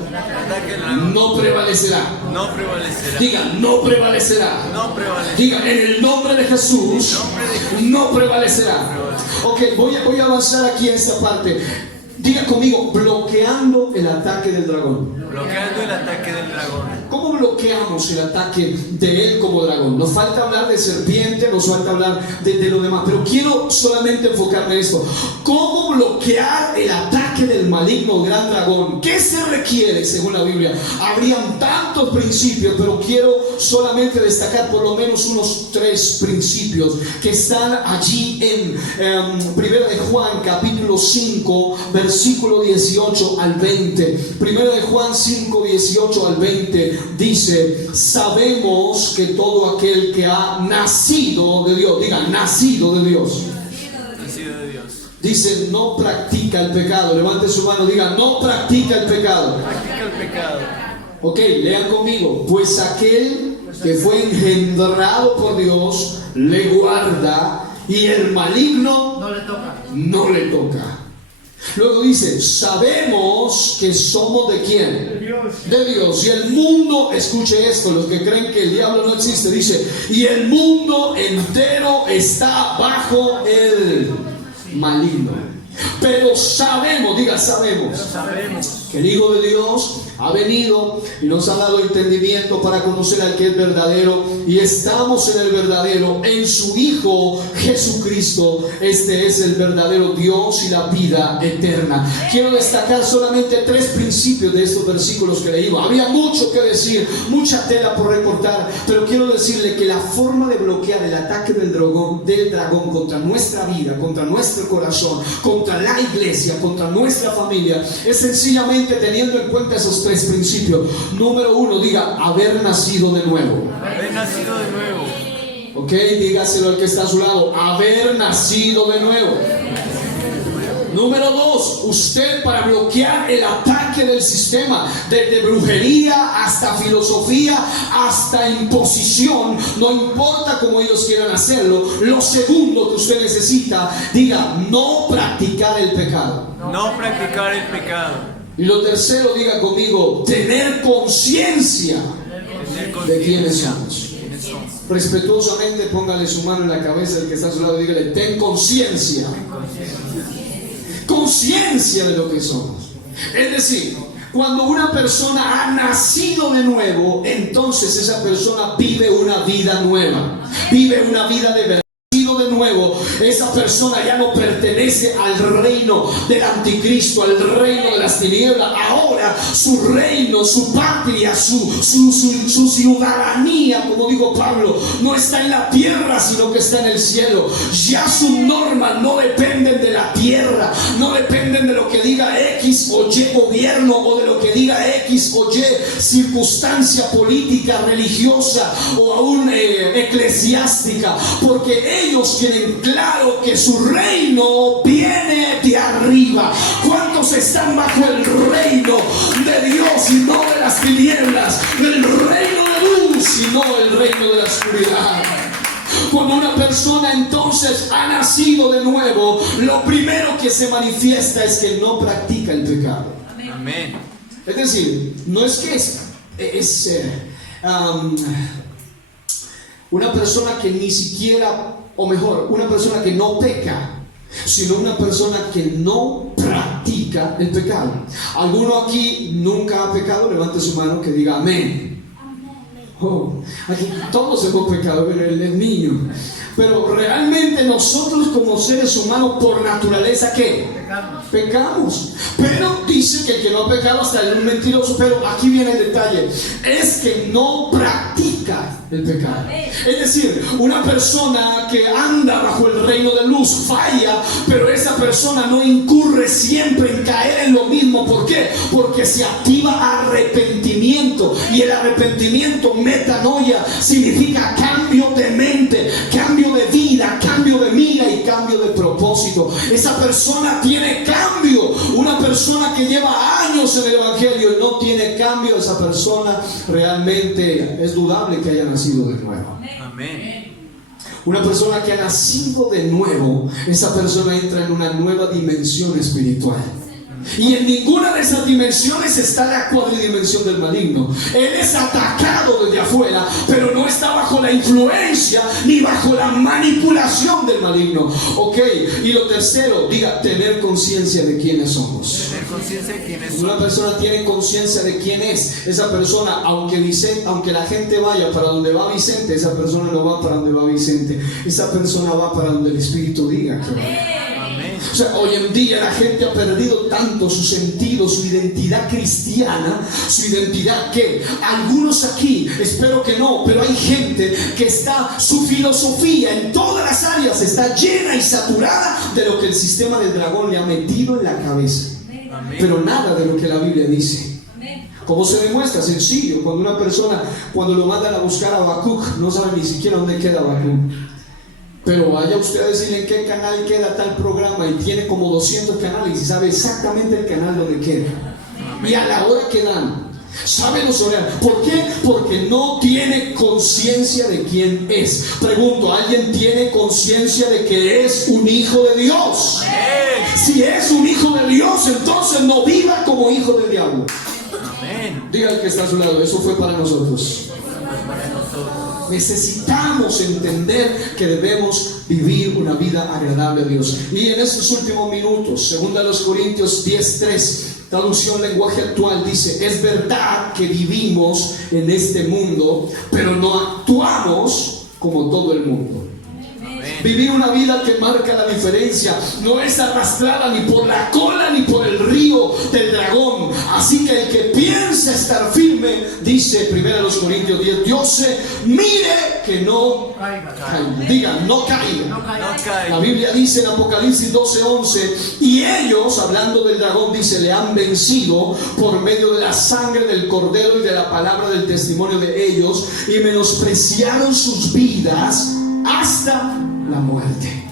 no prevalecerá. No prevalecerá. Diga: no prevalecerá. No prevalecerá. Diga: en el nombre de Jesús no prevalecerá. Ok, voy a avanzar aquí en esta parte. Diga conmigo: bloqueando el ataque del dragón. Bloqueando el ataque del dragón. ¿Cómo bloqueamos el ataque de él como dragón? Nos falta hablar de serpiente, nos falta hablar de lo demás, pero quiero solamente enfocarme en esto. ¿Cómo bloquear el ataque del maligno gran dragón? ¿Qué se requiere según la Biblia? Habrían tantos principios, pero quiero solamente destacar por lo menos unos 3 principios que están allí en 1 de Juan capítulo 5 versículo 18 al 20. 1 de Juan 5, 18 al 20 dice: sabemos que todo aquel que ha nacido de Dios, diga nacido de Dios, dice, no practica el pecado. Levante su mano, diga: no practica el pecado. Practica el pecado. Ok, lean conmigo: pues aquel que fue engendrado por Dios le guarda, y el maligno no le toca. Luego dice: sabemos que somos ¿de quién? De Dios. Y el mundo, escuche esto, los que creen que el diablo no existe, dice: y el mundo entero está bajo el maligno. Pero sabemos, diga sabemos, que el Hijo de Dios ha venido y nos ha dado entendimiento para conocer al que es verdadero, y estamos en el verdadero, en su Hijo Jesucristo. Este es el verdadero Dios y la vida eterna. Quiero destacar solamente 3 principios de estos versículos que leímos. Había mucho que decir, mucha tela por recortar, pero quiero decirle que la forma de bloquear el ataque del dragón contra nuestra vida, contra nuestro corazón, contra la iglesia, contra nuestra familia, es sencillamente teniendo en cuenta esos 3 principios. Número 1, diga: haber nacido de nuevo. Haber nacido de nuevo. Ok, dígaselo al que está a su lado: haber nacido de nuevo. Número 2, usted, para bloquear el ataque del sistema, desde brujería hasta filosofía, hasta imposición, no importa cómo ellos quieran hacerlo, lo segundo que usted necesita, diga: no practicar el pecado. No practicar el pecado. Y lo tercero, diga conmigo: tener conciencia de quiénes somos. Respetuosamente póngale su mano en la cabeza del que está a su lado y dígale: ten conciencia de lo que somos. Es decir, Cuando una persona ha nacido de nuevo, entonces esa persona vive una vida nueva, vive una vida de verdad. De nuevo, esa persona ya no pertenece al reino del anticristo, al reino de las tinieblas. Ahora su reino, su patria, su ciudadanía, como dijo Pablo, no está en la tierra, sino que está en el cielo. Ya sus normas no dependen de la tierra, no dependen de lo que diga X o Y gobierno, o de lo que diga X o Y circunstancia política, religiosa o aún eclesiástica, porque ellos tienen claro que su reino viene de arriba. ¿Cuántos están bajo el reino de Dios y no de las tinieblas? El reino de luz y no el reino de la oscuridad. Cuando una persona entonces ha nacido de nuevo, lo primero que se manifiesta es que no practica el pecado. Amén. Es decir, no es que una persona que ni siquiera, o mejor, una persona que no peca, sino una persona que no practica el pecado. ¿Alguno aquí nunca ha pecado? Levante su mano que diga amén. Oh, aquí todos hemos pecado, pero el niño. Pero realmente nosotros como seres humanos por naturaleza ¿qué? Pecamos. Pero dice que el que no ha pecado hasta es un mentiroso. Pero aquí viene el detalle, es que no practica el pecado. Es decir, una persona que anda bajo el reino de luz falla, pero esa persona no incurre siempre en caer en lo mismo. ¿Por qué? Porque se activa arrepentimiento, y el arrepentimiento, metanoia, significa cambio de mente, cambio de vida, cambio de mira y cambio de propósito. Esa persona tiene cambio. Una persona que lleva años en el evangelio y no tiene cambio, esa persona realmente es dudable que haya nacido de nuevo. Amén. Una persona que ha nacido de nuevo, esa persona entra en una nueva dimensión espiritual. Y en ninguna de esas dimensiones está la cuadridimensión del maligno. Él es atacado desde afuera, pero no está bajo la influencia ni bajo la manipulación del maligno. Ok, y lo tercero, diga, tener conciencia de quiénes somos. Tener conciencia de quiénes somos. Una persona tiene conciencia de quién es. Esa persona, aunque la gente vaya para donde va Vicente, esa persona no va para donde va Vicente. Esa persona va para donde el Espíritu diga que va. O sea, hoy en día la gente ha perdido tanto su sentido, su identidad cristiana, su identidad que algunos aquí, espero que no, pero hay gente que está, su filosofía en todas las áreas está llena y saturada de lo que el sistema del dragón le ha metido en la cabeza. Amén. Pero nada de lo que la Biblia dice. ¿Cómo se demuestra? Sencillo. Cuando una persona, cuando lo mandan a buscar a Habacuc, no sabe ni siquiera dónde queda Habacuc. Pero vaya usted a decirle en qué canal queda tal programa, y tiene como 200 canales y sabe exactamente el canal donde queda. Amén. Y a la hora que dan, sabe los horarios. ¿Por qué? Porque no tiene conciencia de quién es. Pregunto, ¿alguien tiene conciencia de que es un hijo de Dios? Amén. Si es un hijo de Dios, entonces no viva como hijo del diablo. Amén. Diga al que está a su lado, eso fue para nosotros. Necesitamos entender que debemos vivir una vida agradable a Dios. Y en estos últimos minutos, 2 Corintios 10:3, traducción lenguaje actual, dice: es verdad que vivimos en este mundo, pero no actuamos como todo el mundo. Vivir una vida que marca la diferencia, no es arrastrada ni por la cola ni por el río del dragón. Así que el que piensa estar firme, dice 1 Corintios 10:12, mire que no caiga. Diga, no caiga. La Biblia dice en Apocalipsis 12:11, y ellos, hablando del dragón, dice, le han vencido por medio de la sangre del cordero y de la palabra del testimonio de ellos, y menospreciaron sus vidas hasta la muerte.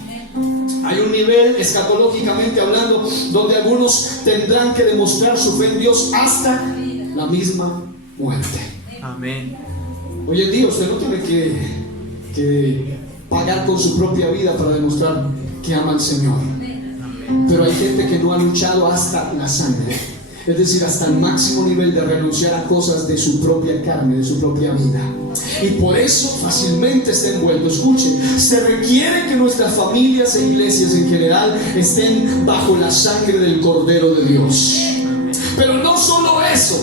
Hay un nivel, escatológicamente hablando, donde algunos tendrán que demostrar su fe en Dios hasta la misma muerte. Amén. Hoy en día usted no tiene que pagar con su propia vida para demostrar que ama al Señor. Amén. Pero hay gente que no ha luchado hasta la sangre, es decir, hasta el máximo nivel de renunciar a cosas de su propia carne, de su propia vida. Y por eso fácilmente está envuelto. Escuche, se requiere que nuestras familias e iglesias en general estén bajo la sangre del Cordero de Dios. Pero no solo eso,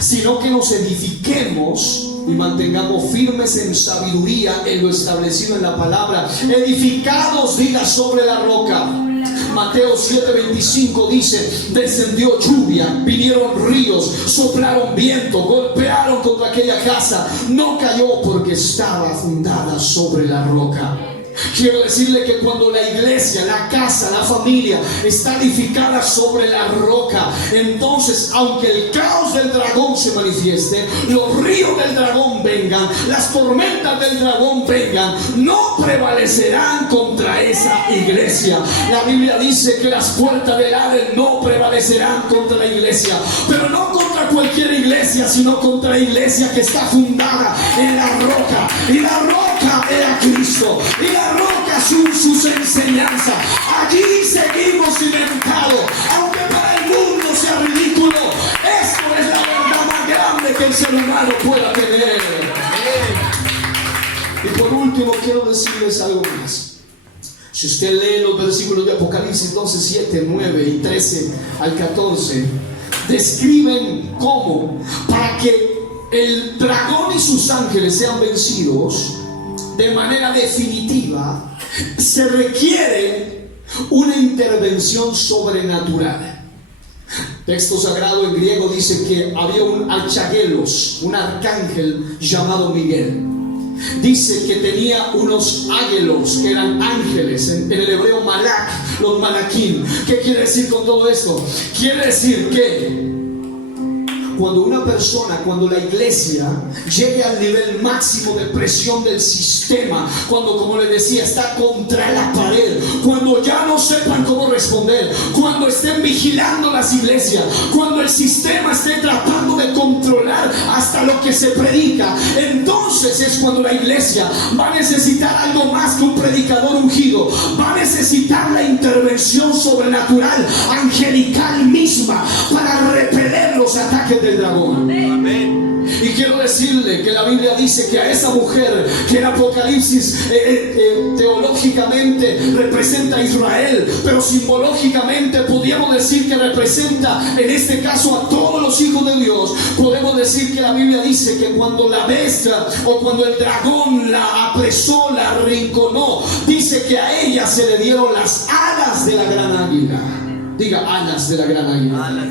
sino que nos edifiquemos y mantengamos firmes en sabiduría, en lo establecido en la palabra. Edificados, diga, sobre la roca. Mateo 7:25 dice: descendió lluvia, vinieron ríos, soplaron viento, golpearon contra aquella casa, no cayó porque estaba fundada sobre la roca. Quiero decirle que cuando la iglesia, la casa, la familia está edificada sobre la roca, entonces aunque el caos del dragón se manifieste, los ríos del dragón vengan, las tormentas del dragón vengan, no prevalecerán contra esa iglesia. La Biblia dice que las puertas del Hades no prevalecerán contra la iglesia, pero no contra cualquier iglesia, sino contra la iglesia que está fundada en la roca, y la roca era Cristo, y la roca sus enseñanzas. Allí seguimos cimentados, aunque para el mundo sea ridículo. Esto es la verdad más grande que el ser humano pueda tener. Y por último quiero decirles algo más. Si usted lee los versículos de Apocalipsis 12, 7, 9 y 13 al 14, describen cómo, para que el dragón y sus ángeles sean vencidos de manera definitiva, se requiere una intervención sobrenatural. Texto sagrado en griego dice que había un archangelos, un arcángel llamado Miguel. Dice que tenía unos ángelos que eran ángeles, en el hebreo malak, los malaquín. ¿Qué quiere decir con todo esto? Quiere decir que cuando una persona, cuando la iglesia llegue al nivel máximo de presión del sistema, cuando, como les decía, está contra la pared, cuando ya no sepan cómo responder, cuando estén vigilando las iglesias, cuando el sistema esté tratando de controlar hasta lo que se predica, entonces es cuando la iglesia va a necesitar algo más que un predicador ungido. Va a necesitar la intervención sobrenatural, angelical misma, para repeler los ataques del dragón. Amén. Y quiero decirle que la Biblia dice que a esa mujer, que en Apocalipsis teológicamente representa a Israel, pero simbológicamente podríamos decir que representa en este caso a todos los hijos de Dios. Podemos decir que la Biblia dice que cuando la bestia o cuando el dragón la apresó, la arrinconó, dice que a ella se le dieron las alas de la gran águila. Diga, alas de la gran águila. Alas.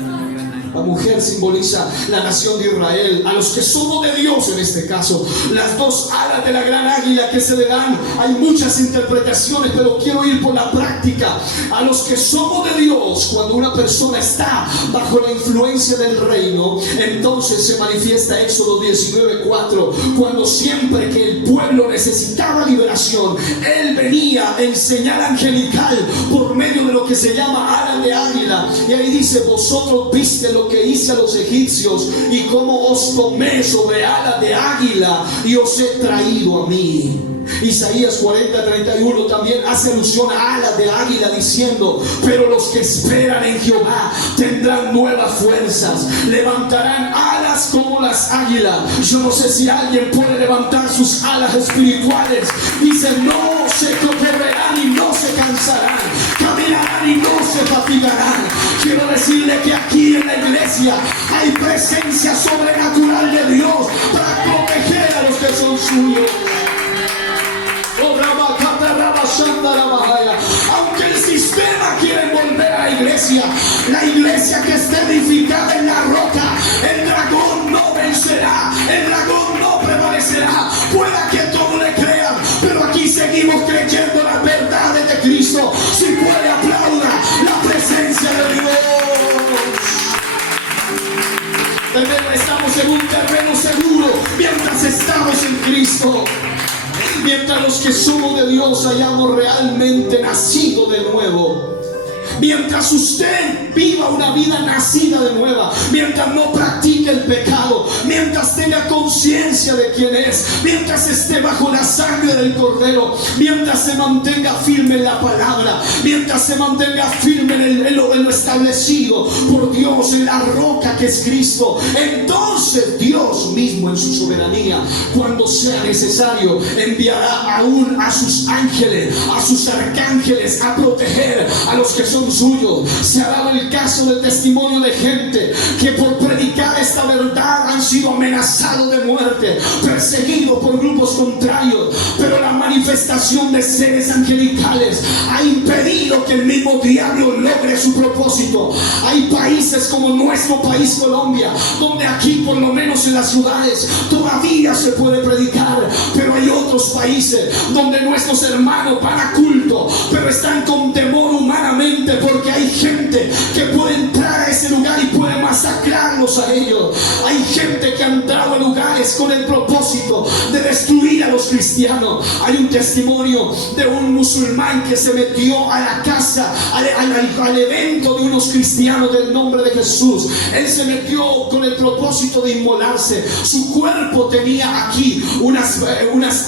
La mujer simboliza la nación de Israel, a los que somos de Dios en este caso. Las dos alas de la gran águila que se le dan, hay muchas interpretaciones, pero quiero ir por la práctica. A los que somos de Dios, cuando una persona está bajo la influencia del reino, entonces se manifiesta Éxodo 19:4, cuando siempre que el pueblo necesitaba liberación, Él venía en señal angelical por medio de lo que se llama alas de águila. Y ahí dice: vosotros viste lo que hice a los egipcios y cómo os tomé sobre alas de águila y os he traído a mí. Isaías 40:31 también hace alusión a alas de águila, diciendo: pero los que esperan en Jehová tendrán nuevas fuerzas, levantarán alas como las águilas. Yo no sé si alguien puede levantar sus alas espirituales. Dice: no se correrán y no se cansarán, caminarán y no se fatigarán. Quiero decirle que aquí en la iglesia hay presencia sobrenatural de Dios para proteger a los que son suyos. Aunque el sistema quiere envolver a la iglesia que esté edificada en la roca, el dragón no vencerá, el dragón no prevalecerá. Pueda que todos le crean, pero aquí seguimos creyendo las verdades de Cristo. Si puede, aplauda la presencia de Dios. Estamos en un terreno seguro mientras estamos en Cristo. Mientras los que somos de Dios hayamos realmente nacido de nuevo. Mientras usted viva una vida nacida de nueva, mientras no practique el pecado, mientras tenga conciencia de quién es, mientras esté bajo la sangre del Cordero, mientras se mantenga firme en la palabra, mientras se mantenga firme en lo establecido por Dios, en la roca que es Cristo, entonces Dios mismo en su soberanía, cuando sea necesario, enviará aún a sus ángeles, a sus arcángeles, a proteger a los que son suyos. Se ha dado el caso del testimonio de gente que por predicar esta verdad han sido amenazados de muerte, perseguidos por grupos contrarios, pero la manifestación de seres angelicales ha impedido que el mismo diablo logre su propósito. Hay países como nuestro país Colombia, donde aquí por lo menos en las ciudades todavía se puede predicar, pero hay otros países donde nuestros hermanos van a culto, pero están con temor humanamente, porque hay gente que puede entrar a ese lugar y puede masacrarlos a ellos. Hay gente que ha entrado a lugares con el propósito de destruir a los cristianos. Hay un testimonio de un musulmán que se metió a la casa, al evento de unos cristianos del nombre de Jesús. Él se metió con el propósito de inmolarse. Su cuerpo tenía aquí unas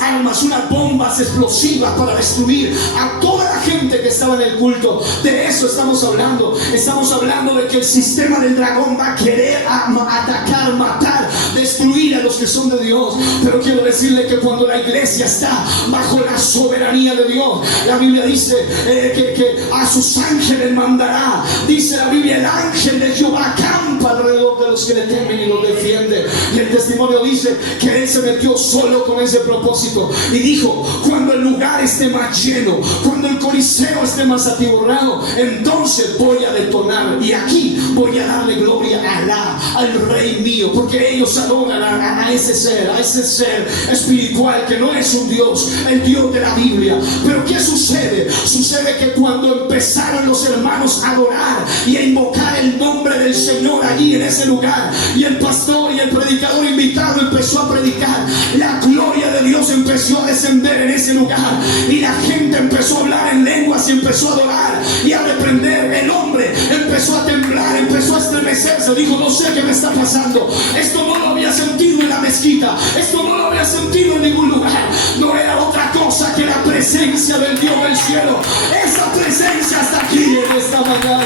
armas, unas bombas explosivas para destruir a toda la gente que estaba en el culto. De eso estamos hablando. Estamos hablando de que el sistema del dragón va a querer atacar, matar, destruir a los que son de Dios. Pero quiero decirle que cuando la iglesia está bajo la soberanía de Dios, la Biblia dice que a sus ángeles mandará. Dice la Biblia, el ángel de Jehová acampa alrededor de los que le temen y los defiende. Y el testimonio dice que él se metió solo con ese propósito y dijo: cuando el lugar esté más lleno, cuando el coliseo esté más atiborrado, entonces voy a detonar, y aquí voy a darle gloria a Alá, al Rey mío, porque ellos adoran a ese ser espiritual que no es un Dios, el Dios de la Biblia. Pero ¿qué sucede? Sucede que cuando empezaron los hermanos a adorar y a invocar el nombre del Señor allí en ese lugar, y el pastor y el predicador invitado empezó a predicar, la gloria de Dios empezó a descender en ese lugar, y la gente empezó a hablar en lenguas y empezó a adorar y a reprender. El hombre empezó a temblar, empezó a estremecerse, dijo: no sé qué me está pasando, esto no lo había sentido en la mezquita, esto no lo había sentido en ningún lugar. No era otra cosa que la presencia del Dios del cielo. Esa presencia está aquí en esta mañana.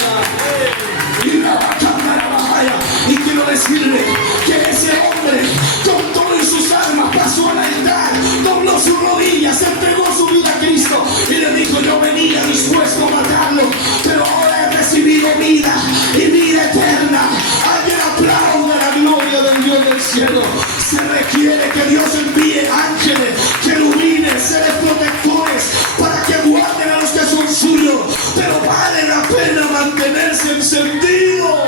Y quiero decirle que ese hombre, con todo en sus almas, pasó al altar, dobló sus rodillas, entregó su vida a Cristo y le dijo: yo venía dispuesto a matarlo, pero ahora he recibido vida y vida eterna. Alguien aplaude la gloria del Dios del cielo. Se requiere que Dios envíe ángeles, querubines, seres protectores para que guarden a los que son suyos, pero vale la pena mantenerse encendidos,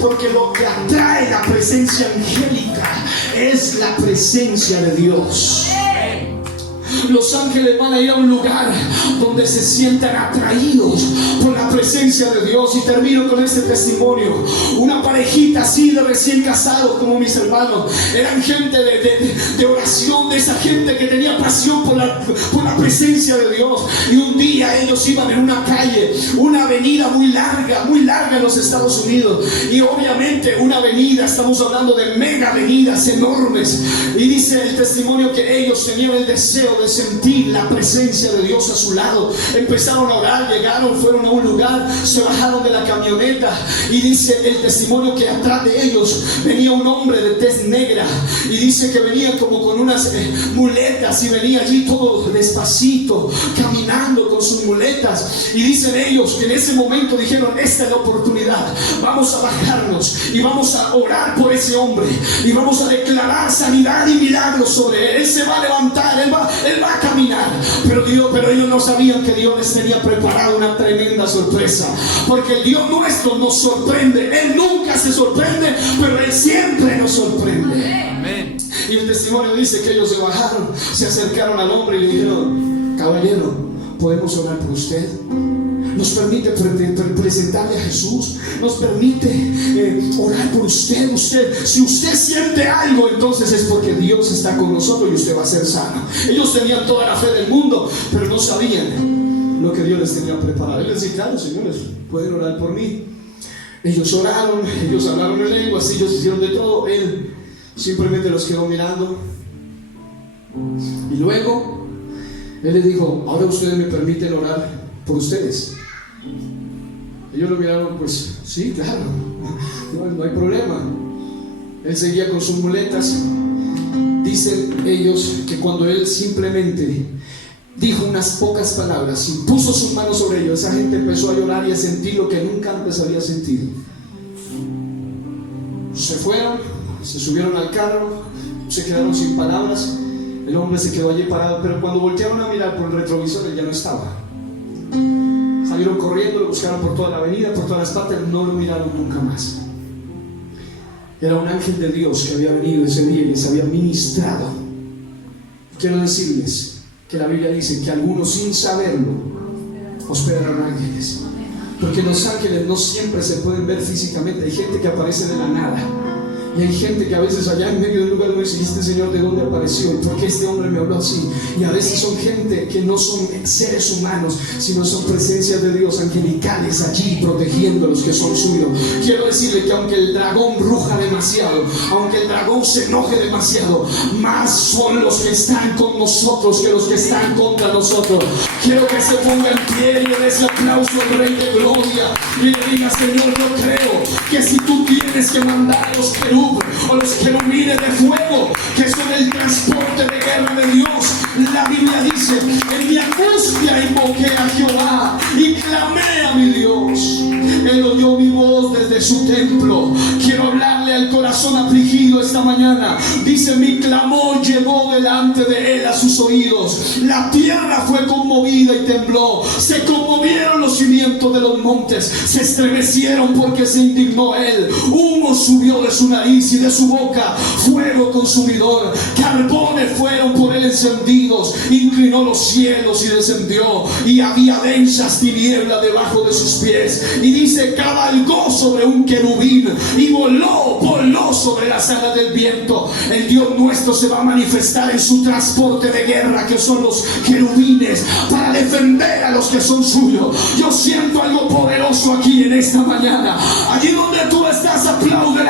porque lo que atrae la presencia angélica es la presencia de Dios. Los ángeles van a ir a un lugar donde se sientan atraídos por la presencia de Dios. Y termino con este testimonio. Una parejita así de recién casados como mis hermanos, eran gente de oración, de esa gente que tenía pasión por la presencia de Dios. Y un día ellos iban en una calle, una avenida muy larga en los Estados Unidos, y obviamente una avenida, estamos hablando de mega avenidas enormes, y dice el testimonio que ellos tenían el deseo de sentir la presencia de Dios a su lado. Empezaron a orar, llegaron, fueron a un lugar, se bajaron de la camioneta, y dice el testimonio que atrás de ellos venía un hombre de tez negra, y dice que venía como con unas muletas, y venía allí todo despacito, caminando con sus muletas. Y dicen ellos que en ese momento dijeron: esta es la oportunidad, vamos a bajarnos y vamos a orar por ese hombre y vamos a declarar sanidad y milagros sobre él. Él se va a levantar, él va a caminar. Pero ellos no sabían que Dios les tenía preparado una tremenda sorpresa, porque el Dios nuestro nos sorprende. Él nunca se sorprende, pero Él siempre nos sorprende. Amén. Y el testimonio dice que ellos se bajaron, se acercaron al hombre y le dijeron: caballero, ¿podemos orar por usted? ¿Nos permite presentarle a Jesús? ¿Nos permite orar por usted? Si usted siente algo, entonces es porque Dios está con nosotros y usted va a ser sano. Ellos tenían toda la fe del mundo, pero no sabían lo que Dios les tenía preparado. Él les dijo: claro, señores, pueden orar por mí. Ellos oraron, ellos hablaron en lenguas, ellos hicieron de todo. Él simplemente los quedó mirando, y luego Él les dijo: ahora ustedes me permiten orar por ustedes. Ellos lo miraron: pues sí, claro, no hay problema. Él seguía con sus muletas. Dicen ellos que cuando él simplemente dijo unas pocas palabras y puso sus manos sobre ellos. Esa gente empezó a llorar y a sentir lo que nunca antes había sentido. Se fueron, se subieron al carro, se quedaron sin palabras. El hombre se quedó allí parado, pero cuando voltearon a mirar por el retrovisor, él ya no estaba. Salieron corriendo, lo buscaron por toda la avenida, por todas las partes, no lo miraron nunca más. Era un ángel de Dios que había venido ese día y les había ministrado. Quiero decirles que la Biblia dice que algunos, sin saberlo, hospedaron ángeles. Porque los ángeles no siempre se pueden ver físicamente. Hay gente que aparece de la nada. Y hay gente que a veces allá en medio del lugar uno dice: ¿este Señor de dónde apareció? ¿Por qué este hombre me habló así? Y a veces son gente que no son seres humanos, sino son presencias de Dios angelicales allí protegiendo a los que son suyos. Quiero decirle que aunque el dragón ruja demasiado, aunque el dragón se enoje demasiado, más son los que están con nosotros que los que están contra nosotros. Quiero que se ponga en pie y le dé ese aplauso al Rey de Gloria y le diga: Señor, yo creo que si tú tienes que mandar a los querubines o los querubines de fuego, que son el transporte de guerra de Dios, la Biblia dice: en mi angustia invoqué a Jehová y clamé a mi Dios. Él oyó mi voz desde su templo. Quiero hablarle al corazón afligido esta mañana. Dice: mi clamor llegó delante de él a sus oídos. La tierra fue conmovida y tembló. Se conmovieron los cimientos de los montes. Se estremecieron porque se indignó él. Humo subió de su nariz y de su boca fuego consumidor. Carbones fueron por él encendidos. Inclinó los cielos y descendió. Y había densas tinieblas debajo de sus pies. Y dice: cabalgó sobre un querubín y voló sobre las alas del viento. El Dios nuestro se va a manifestar en su transporte de guerra, que son los querubines, para defender a los que son suyos. Yo siento algo poderoso aquí en esta mañana. Allí donde tú estás, aplaude